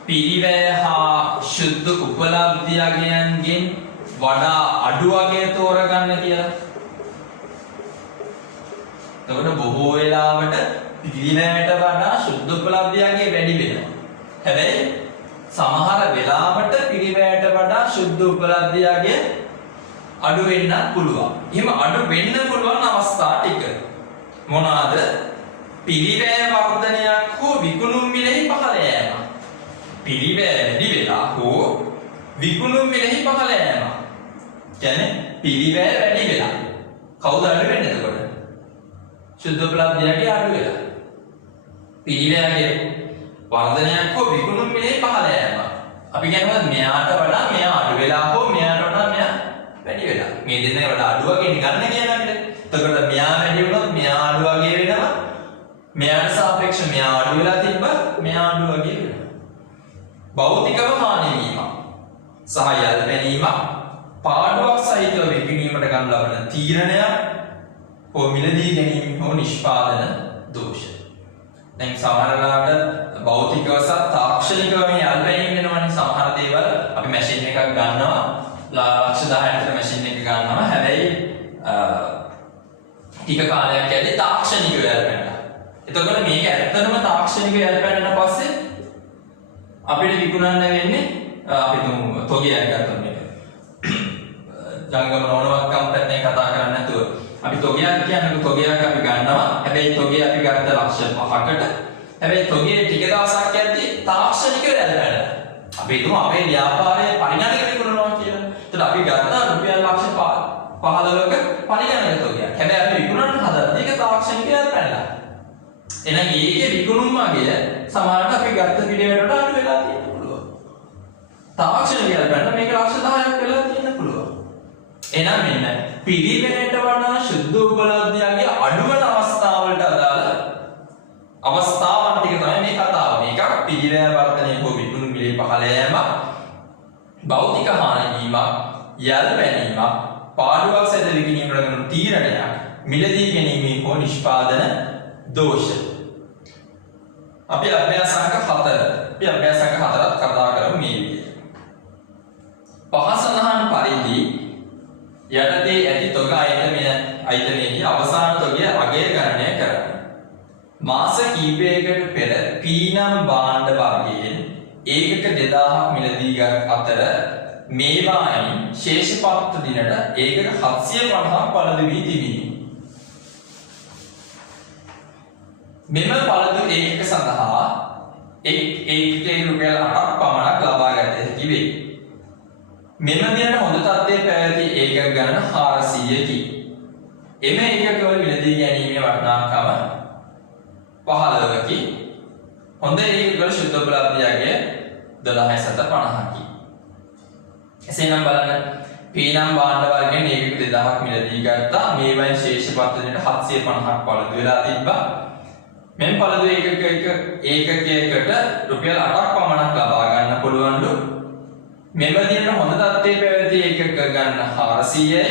පිළිවෙය හා සුද්ධ උපලබ්ධයන්ගෙන් වඩා අඩු වගේ තෝරගන්න කියලා. එතකොට බොහෝ වෙලාවට පිළිවෙයට වඩා සුද්ධ උපලබ්ධයන්ගේ වැඩි වෙනවා. හැබැයි සමහර වෙලාවට පිළිවෙයට වඩා සුද්ධ උපලබ්ධයන්ගේ අඩු වෙන්නත් පුළුවන්. එහෙම අඩු වෙන්න පුළුවන් අවස්ථා ටික මොනවාද? පිළිවෙය වර්ධනයක් හෝ විකුණුම් මිලෙහි පහළ යෑම. පිළිවෙය වැඩි වෙලා හෝ විකුණුම් මිලෙහි පහළ යෑම. කියන්නේ පිළිවෙය වැඩි වෙලා කවුද අඩු වෙන්නේ එතකොට? සුද්ධ උපලබ්ධයගේ අඩු වෙලා. පිළිවෙයගේ වර්ධනයක් හෝ විකුණුම් මිලෙහි පහළ යෑම. අපි කියනවා මෙයාට වඩා මෙයා අඩු වෙලා හෝ මෙයාට වඩා මෙයා වැඩි වෙලා. මේ දෙන්නේ වඩා අඩු වගේ ගන්න කියන අපිට. එතකොට මෙයා වැඩි වුණොත් මෙයා අඩු වගේ වෙනවා. මෙයාට සාපේක්ෂව මෙයා අඩු වෙලා තිබ්බ මෙයා අඩු වගේ වෙනවා. භෞතිකව හානි වීම සහ යල්පැනීම පාඩුවක් සහිතව විකිණීමට ගන්න ලබන තීරණයක් හෝ මිලදී ගැනීම හෝ නිෂ්පාදන දෝෂ. දැන් සමහරලාට භෞතිකව සහ තාක්ෂණිකව මේ යල්පැනීම වෙනවනේ. සමහර දේවල් අපි මැෂින් එකක් ගන්නවා ලක්ෂ 10කට මැෂින් එක ගන්නවා. හැබැයි ටික කාලයක් යද්දී තාක්ෂණිකව යල්පැනනවා. එතකොට මේක ඇත්තටම තාක්ෂණිකව යල්පැනන පස්සේ අපිට විකුණන්න වෙන්නේ අපි තොගයක් ගත්තොත් මේක ජංගම නොවනවත්කම් පැත්තෙන් කතා කරන්නේ නැතුව අපි තොගයක් කියන්නේ තොගයක් අපි ගන්නවා. හැබැයි තොගේ අපි ගත්ත ලක්ෂ 5කට. හැබැයි තොගේ ටික දවසක් යද්දී තාක්ෂණිකව යල්පැනනවා. අපි හිතමු අපේ ව්‍යාපාරයේ පරිණාමයකට විකුණනවා කියලා. එතකොට අපි ගත්තා රුපියල් ලක්ෂ 15ක පරිණාමයක තොගයක්. හැබැයි අපි විකුණන්න හදද්දී ඒක තාක්ෂණිකව යල්පැනලා. එහෙනම් ඒකේ විකුණුම් අගය සමහරවිට අපි ගත්ත පිළිවෙලට අඩු වෙලා තියෙන්න පුළුවන්. තාක්ෂණ කියලා ගන්න මේක ලක්ෂ 10ක් වෙලා තියෙන්න පුළුවන්. එහෙනම් මෙන්න පිළිවෙලට වඩා සුද්ධ උපලබ්ධයගේ අඩුවන අවස්ථාවලට අදාළ අවස්ථාවන් ටික තමයි මේ කතාව. මේක පිළිවෙල වර්ධනය හෝ විකුණුම් මිලේ පහළ යෑම, භෞතික හානි වීම, යල් පැනීම, පාඩුවක් සැද විකිණීමකට කරන තීරණයක්, මිලදී ගැනීමේ හෝ නිෂ්පාදන දෝෂ. අපි අභ්‍යාසංක 4ත් කතා කරමු මේ විදිහට. පහසනහන් පරිදි යටතේ ඇති තොග අයිතමේහි අවසාන තොගය අගය ගණනය කරන්න. මාස කිහිපයකට පෙර පීනම් භාණ්ඩ වර්ගයෙන් ඒකක 2000ක් මිලදීගත් අතර මේවායින් ශේෂපත්ත දිනට ඒකක 750ක් පළදු වී තිබිණි. මෙම පළදු ඒකක සඳහා ඒකකයේ රුපියල් 8ක් පමණක් ලබා ගත හැකි වේ. මෙම දිනට හොඳ තත්ත්වයේ පැවති ඒකක ගණන 400කි. එම ඒකකවල මිලදී ගැනීමේ වටිනාකම 15කි. හොඳ ඒකකවල ශුද්ධ උපලබ්ධයගේ 12.50කි. එසේනම් බලන්න පීනම් භාණ්ඩ වර්ගයෙන් ඒකක 2000ක් මිලදී ගත්තා. මේවෙන් ශේෂපත්ත දිනට 750ක් පළදු වෙලා තිබ්බා. මෙන් පළදු ඒකකයකට රුපියල් 8ක් පමණක් ලබා ගන්න පුළුවන්ලු. මෙම දිනට හොඳ තත්ත්වයේ පැවති ඒකක ගන්න 400යි.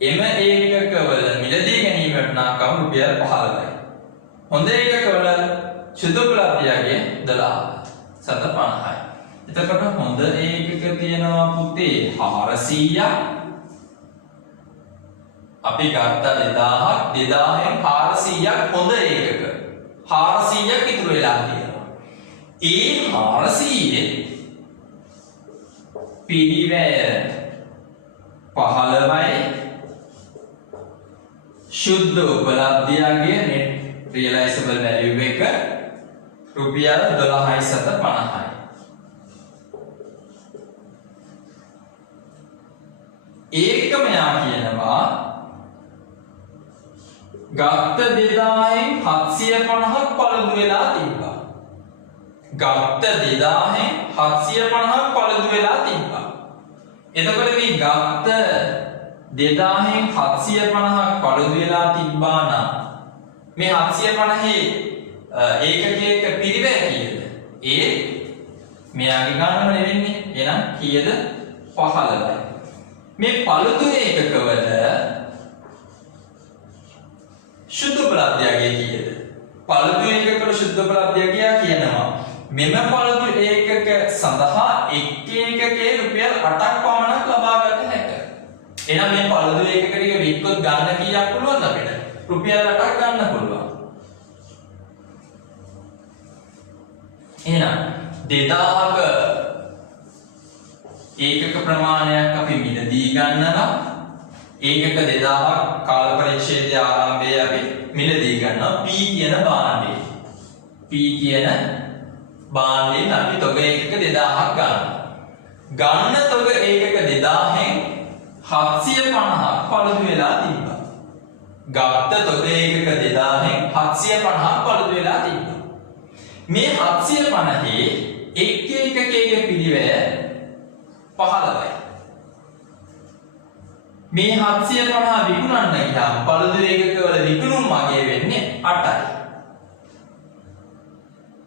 එම ඒකකවල මිලදී ගැනීම වටිනාකම රුපියල් 15යි. හොඳ ඒකකවල සුද්ධ උපලබ්ධයගේ 12.50යි. එතකොට හොඳ ඒකක තියෙනවා පුතේ 400ක්. අපි ගත්ත 2000ක් 2000න් 400ක් හොඳ ඒකක 400ක් ඉතුරු වෙලා තියෙනවා. ඒ 400 පිළිවෙල 15යි සුද්ධ උපලබ්ධයගේ net realizable value එක රුපියල් 12.50යි. ඒකම යා කියනවා ගත්ත 2000න් 750ක් පළදු වෙලා තිබ්බා. ගත්ත 2000න් 750ක් පළදු වෙලා තිබ්බා. එතකොට මේ ගත්ත 2000න් 750ක් පළදු වෙලා තිබ්බා නම් මේ 750 ඒකකයක පිරිවැය කීයද? ඒ මෙයාගේ ගණනම නෙවෙන්නේ. එහෙනම් කීයද? 15යි. මේ පළදු ඒකකවල සුද්ධ උපලබ්ධයගේ කීයද? පළදු ඒකකවල සුද්ධ උපලබ්ධයගේ කියනවා මෙම පළදු ඒකක සඳහා එක් ඒකකයේ රුපියල් 8ක් පමණක් ලබා ගත හැකියි. එහෙනම් මේ පළදු ඒකක ටික වික්කොත් ගන්න කීයක් පුළුවන්ද අපිට? රුපියල් 8ක් ගන්න පුළුවන්. එහෙනම් 2000ක ඒකක ප්‍රමාණයක් අපි මිලදී ගන්නවා. ඒකක 2000ක් කාල පරිච්ඡේදයේ ආරම්භයේ අපි මිලදී ගන්නවා P කියන භාණ්ඩේ. P කියන භාණ්ඩයෙන් අපි තොග ඒකක 2000ක් ගන්නවා. ගන්න තොග ඒකක 2000න් 750ක් පළදු වෙලා තිබ්බා. ගත්ත තොග ඒකක 2000න් 750ක් පළදු වෙලා තිබ්බා. මේ 750 එක් ඒකකයේ පිළිවෙල 15යි. මේ 750 විකුණන්න ගියාම පළදු ඒකකවල විකුණුම් අගය වෙන්නේ 8යි.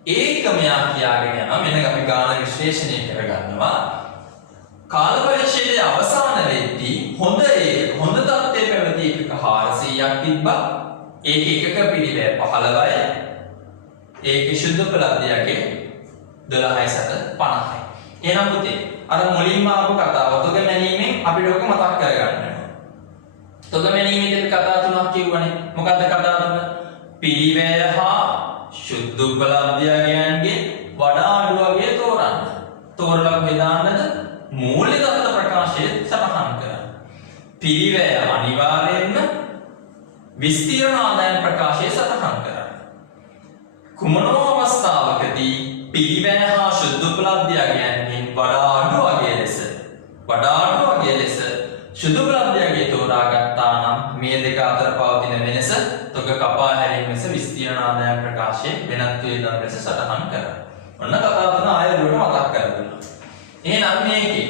ඒකම යා කියාගෙන යනවා මෙන්න අපි ගාන විශ්ලේෂණය කරගන්නවා. කාල පරිච්ඡේදයේ අවසාන වෙද්දී හොඳ තත්ත්වයේ පැවති එකක 400ක් තිබ්බා. ඒක එකක පිළිවෙල 15යි. ඒක සුද්ධ උපලබ්ධයගේ 12.50යි. එහෙනම් පුතේ අර මුලින්ම ආපු කතාව තොග මැනීමෙන් අපිට ඔක මතක් කරගන්න වෙනවා. තොග මැනීමේදී කතා තුනක් කියවනේ. මොකද්ද කතා තුන? පිළිවෙල හා සුද්ධ උපලබ්ධයන්ගේ වඩා අඩු වගේ තෝරන්න. තෝරලා බෙදාන්නද මූල්‍ය තත්ත්ව ප්‍රකාශයේ සටහන් කරන්න. පිළිවෙල අනිවාර්යයෙන්ම විස්තීර්ණ ආදායම් ප්‍රකාශයේ සටහන් කරන්න. කුමනෝ අවස්ථාවකදී පිළිවෙල හා සුද්ධ උපලබ්ධයන්ගෙන් වඩා අඩු වගේ ලෙස සුද්ධ උපලබ්ධයන්ගේ තෝරා ගත්තා නම් මේ දෙක අතර පවතින වෙනස තොග කපා හැරීම ලෙස විස්තීර්ණ ආදායම් පරිමාණ ප්‍රකාශයේ වෙනත් වේදම් ලෙස සටහන් කරනවා. ඔන්න කතා කරන ආයතනවල මතක් කරගන්න. එහෙනම් මේකේ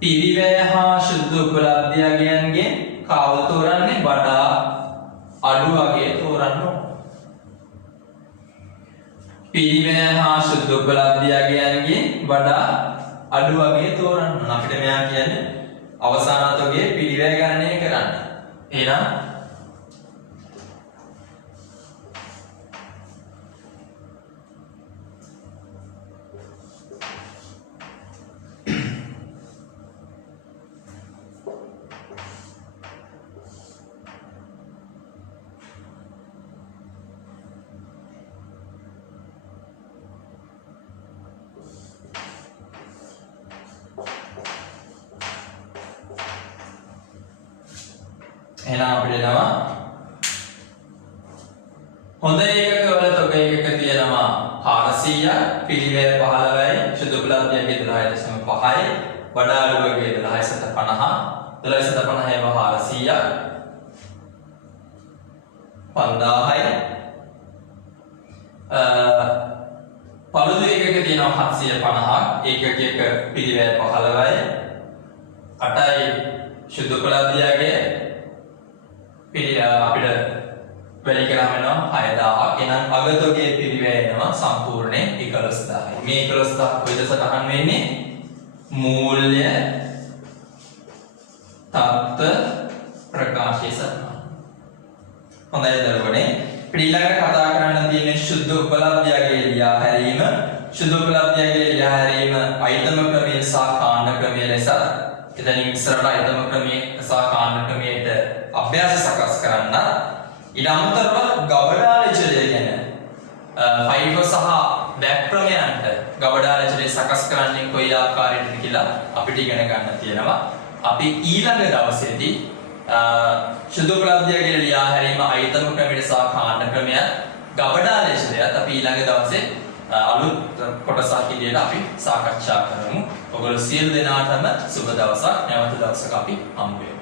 පිරිවැය හා ශුද්ධ උපලබ්ධයන්ගෙන් කාව තෝරන්නේ වඩා අඩු වගේ තෝරන්න ඕන. පිරිවැය හා ශුද්ධ උපලබ්ධයන්ගෙන් වඩා අඩු වගේ තෝරන්න ඕන. අපිට මෙයා කියන්නේ අවසානාතෝගේ පිරිවැය ගණනය කරන්න. එහෙනම් අපිට එනවා හොඳ ඒකක වල තොග ඒකක තියෙනවා 400ක් පිරිවැය 15යි ශුද්ධ උපලබ්ධයගේ 12.5යි වඩා අඩු වගේ 12.50 12.50 400ක් 5000යි පළුදු ඒකක තියෙනවා 750ක් ඒකකයක පිරිවැය 15යි 8යි ශුද්ධ උපලබ්ධයගේ අපිට වැඩි කරාම වෙනවා 6000ක්. එහෙනම් අගතොගේ පිරිවැය එනවා සම්පූර්ණයෙන් 11000යි. මේ 11000 කොයිද සටහන් වෙන්නේ? මූල්‍ය තත්ත්ව ප්‍රකාශය සටහන්. හොඳයි දරුවනේ. ඊළඟට කතා කරන්න තියෙන්නේ ශුද්ධ උපලබ්ධයගේ ලියා හැරීම. ශුද්ධ උපලබ්ධයගේ ලියා හැරීම අයිතම ක්‍රමයේ සහ කාණ්ඩ ක්‍රමයේ ලෙස. එතනින් ඉස්සරහට අයිතම ක්‍රමයේ සහ කාණ්ඩ ක්‍රමයට අභ්‍යාස සකස් කරන්න. ඊට අමතරව ගබඩාලචරය ගැන ෆයිබර් සහ බැක් ක්‍රමයන්ට ගබඩාලචරය සකස් කරන්නේ කොයි ආකාරයකටද කියලා අපිට ඉගෙන ගන්න තියෙනවා. අපි ඊළඟ දවසේදී ශුද්ධ උපලබ්ධයගේ ලියා හැරීම අයිතම ක්‍රමයට සහ කාණ්ඩ ක්‍රමය ගබඩාලචරයත් අපි ඊළඟ දවසේ අලුත් කොටසක් විදිහට අපි සාකච්ඡා කරමු. ඔයගොල්ලෝ සියලු දෙනාටම සුබ දවසක්. නැවත දවසක අපි හම්බ වෙමු.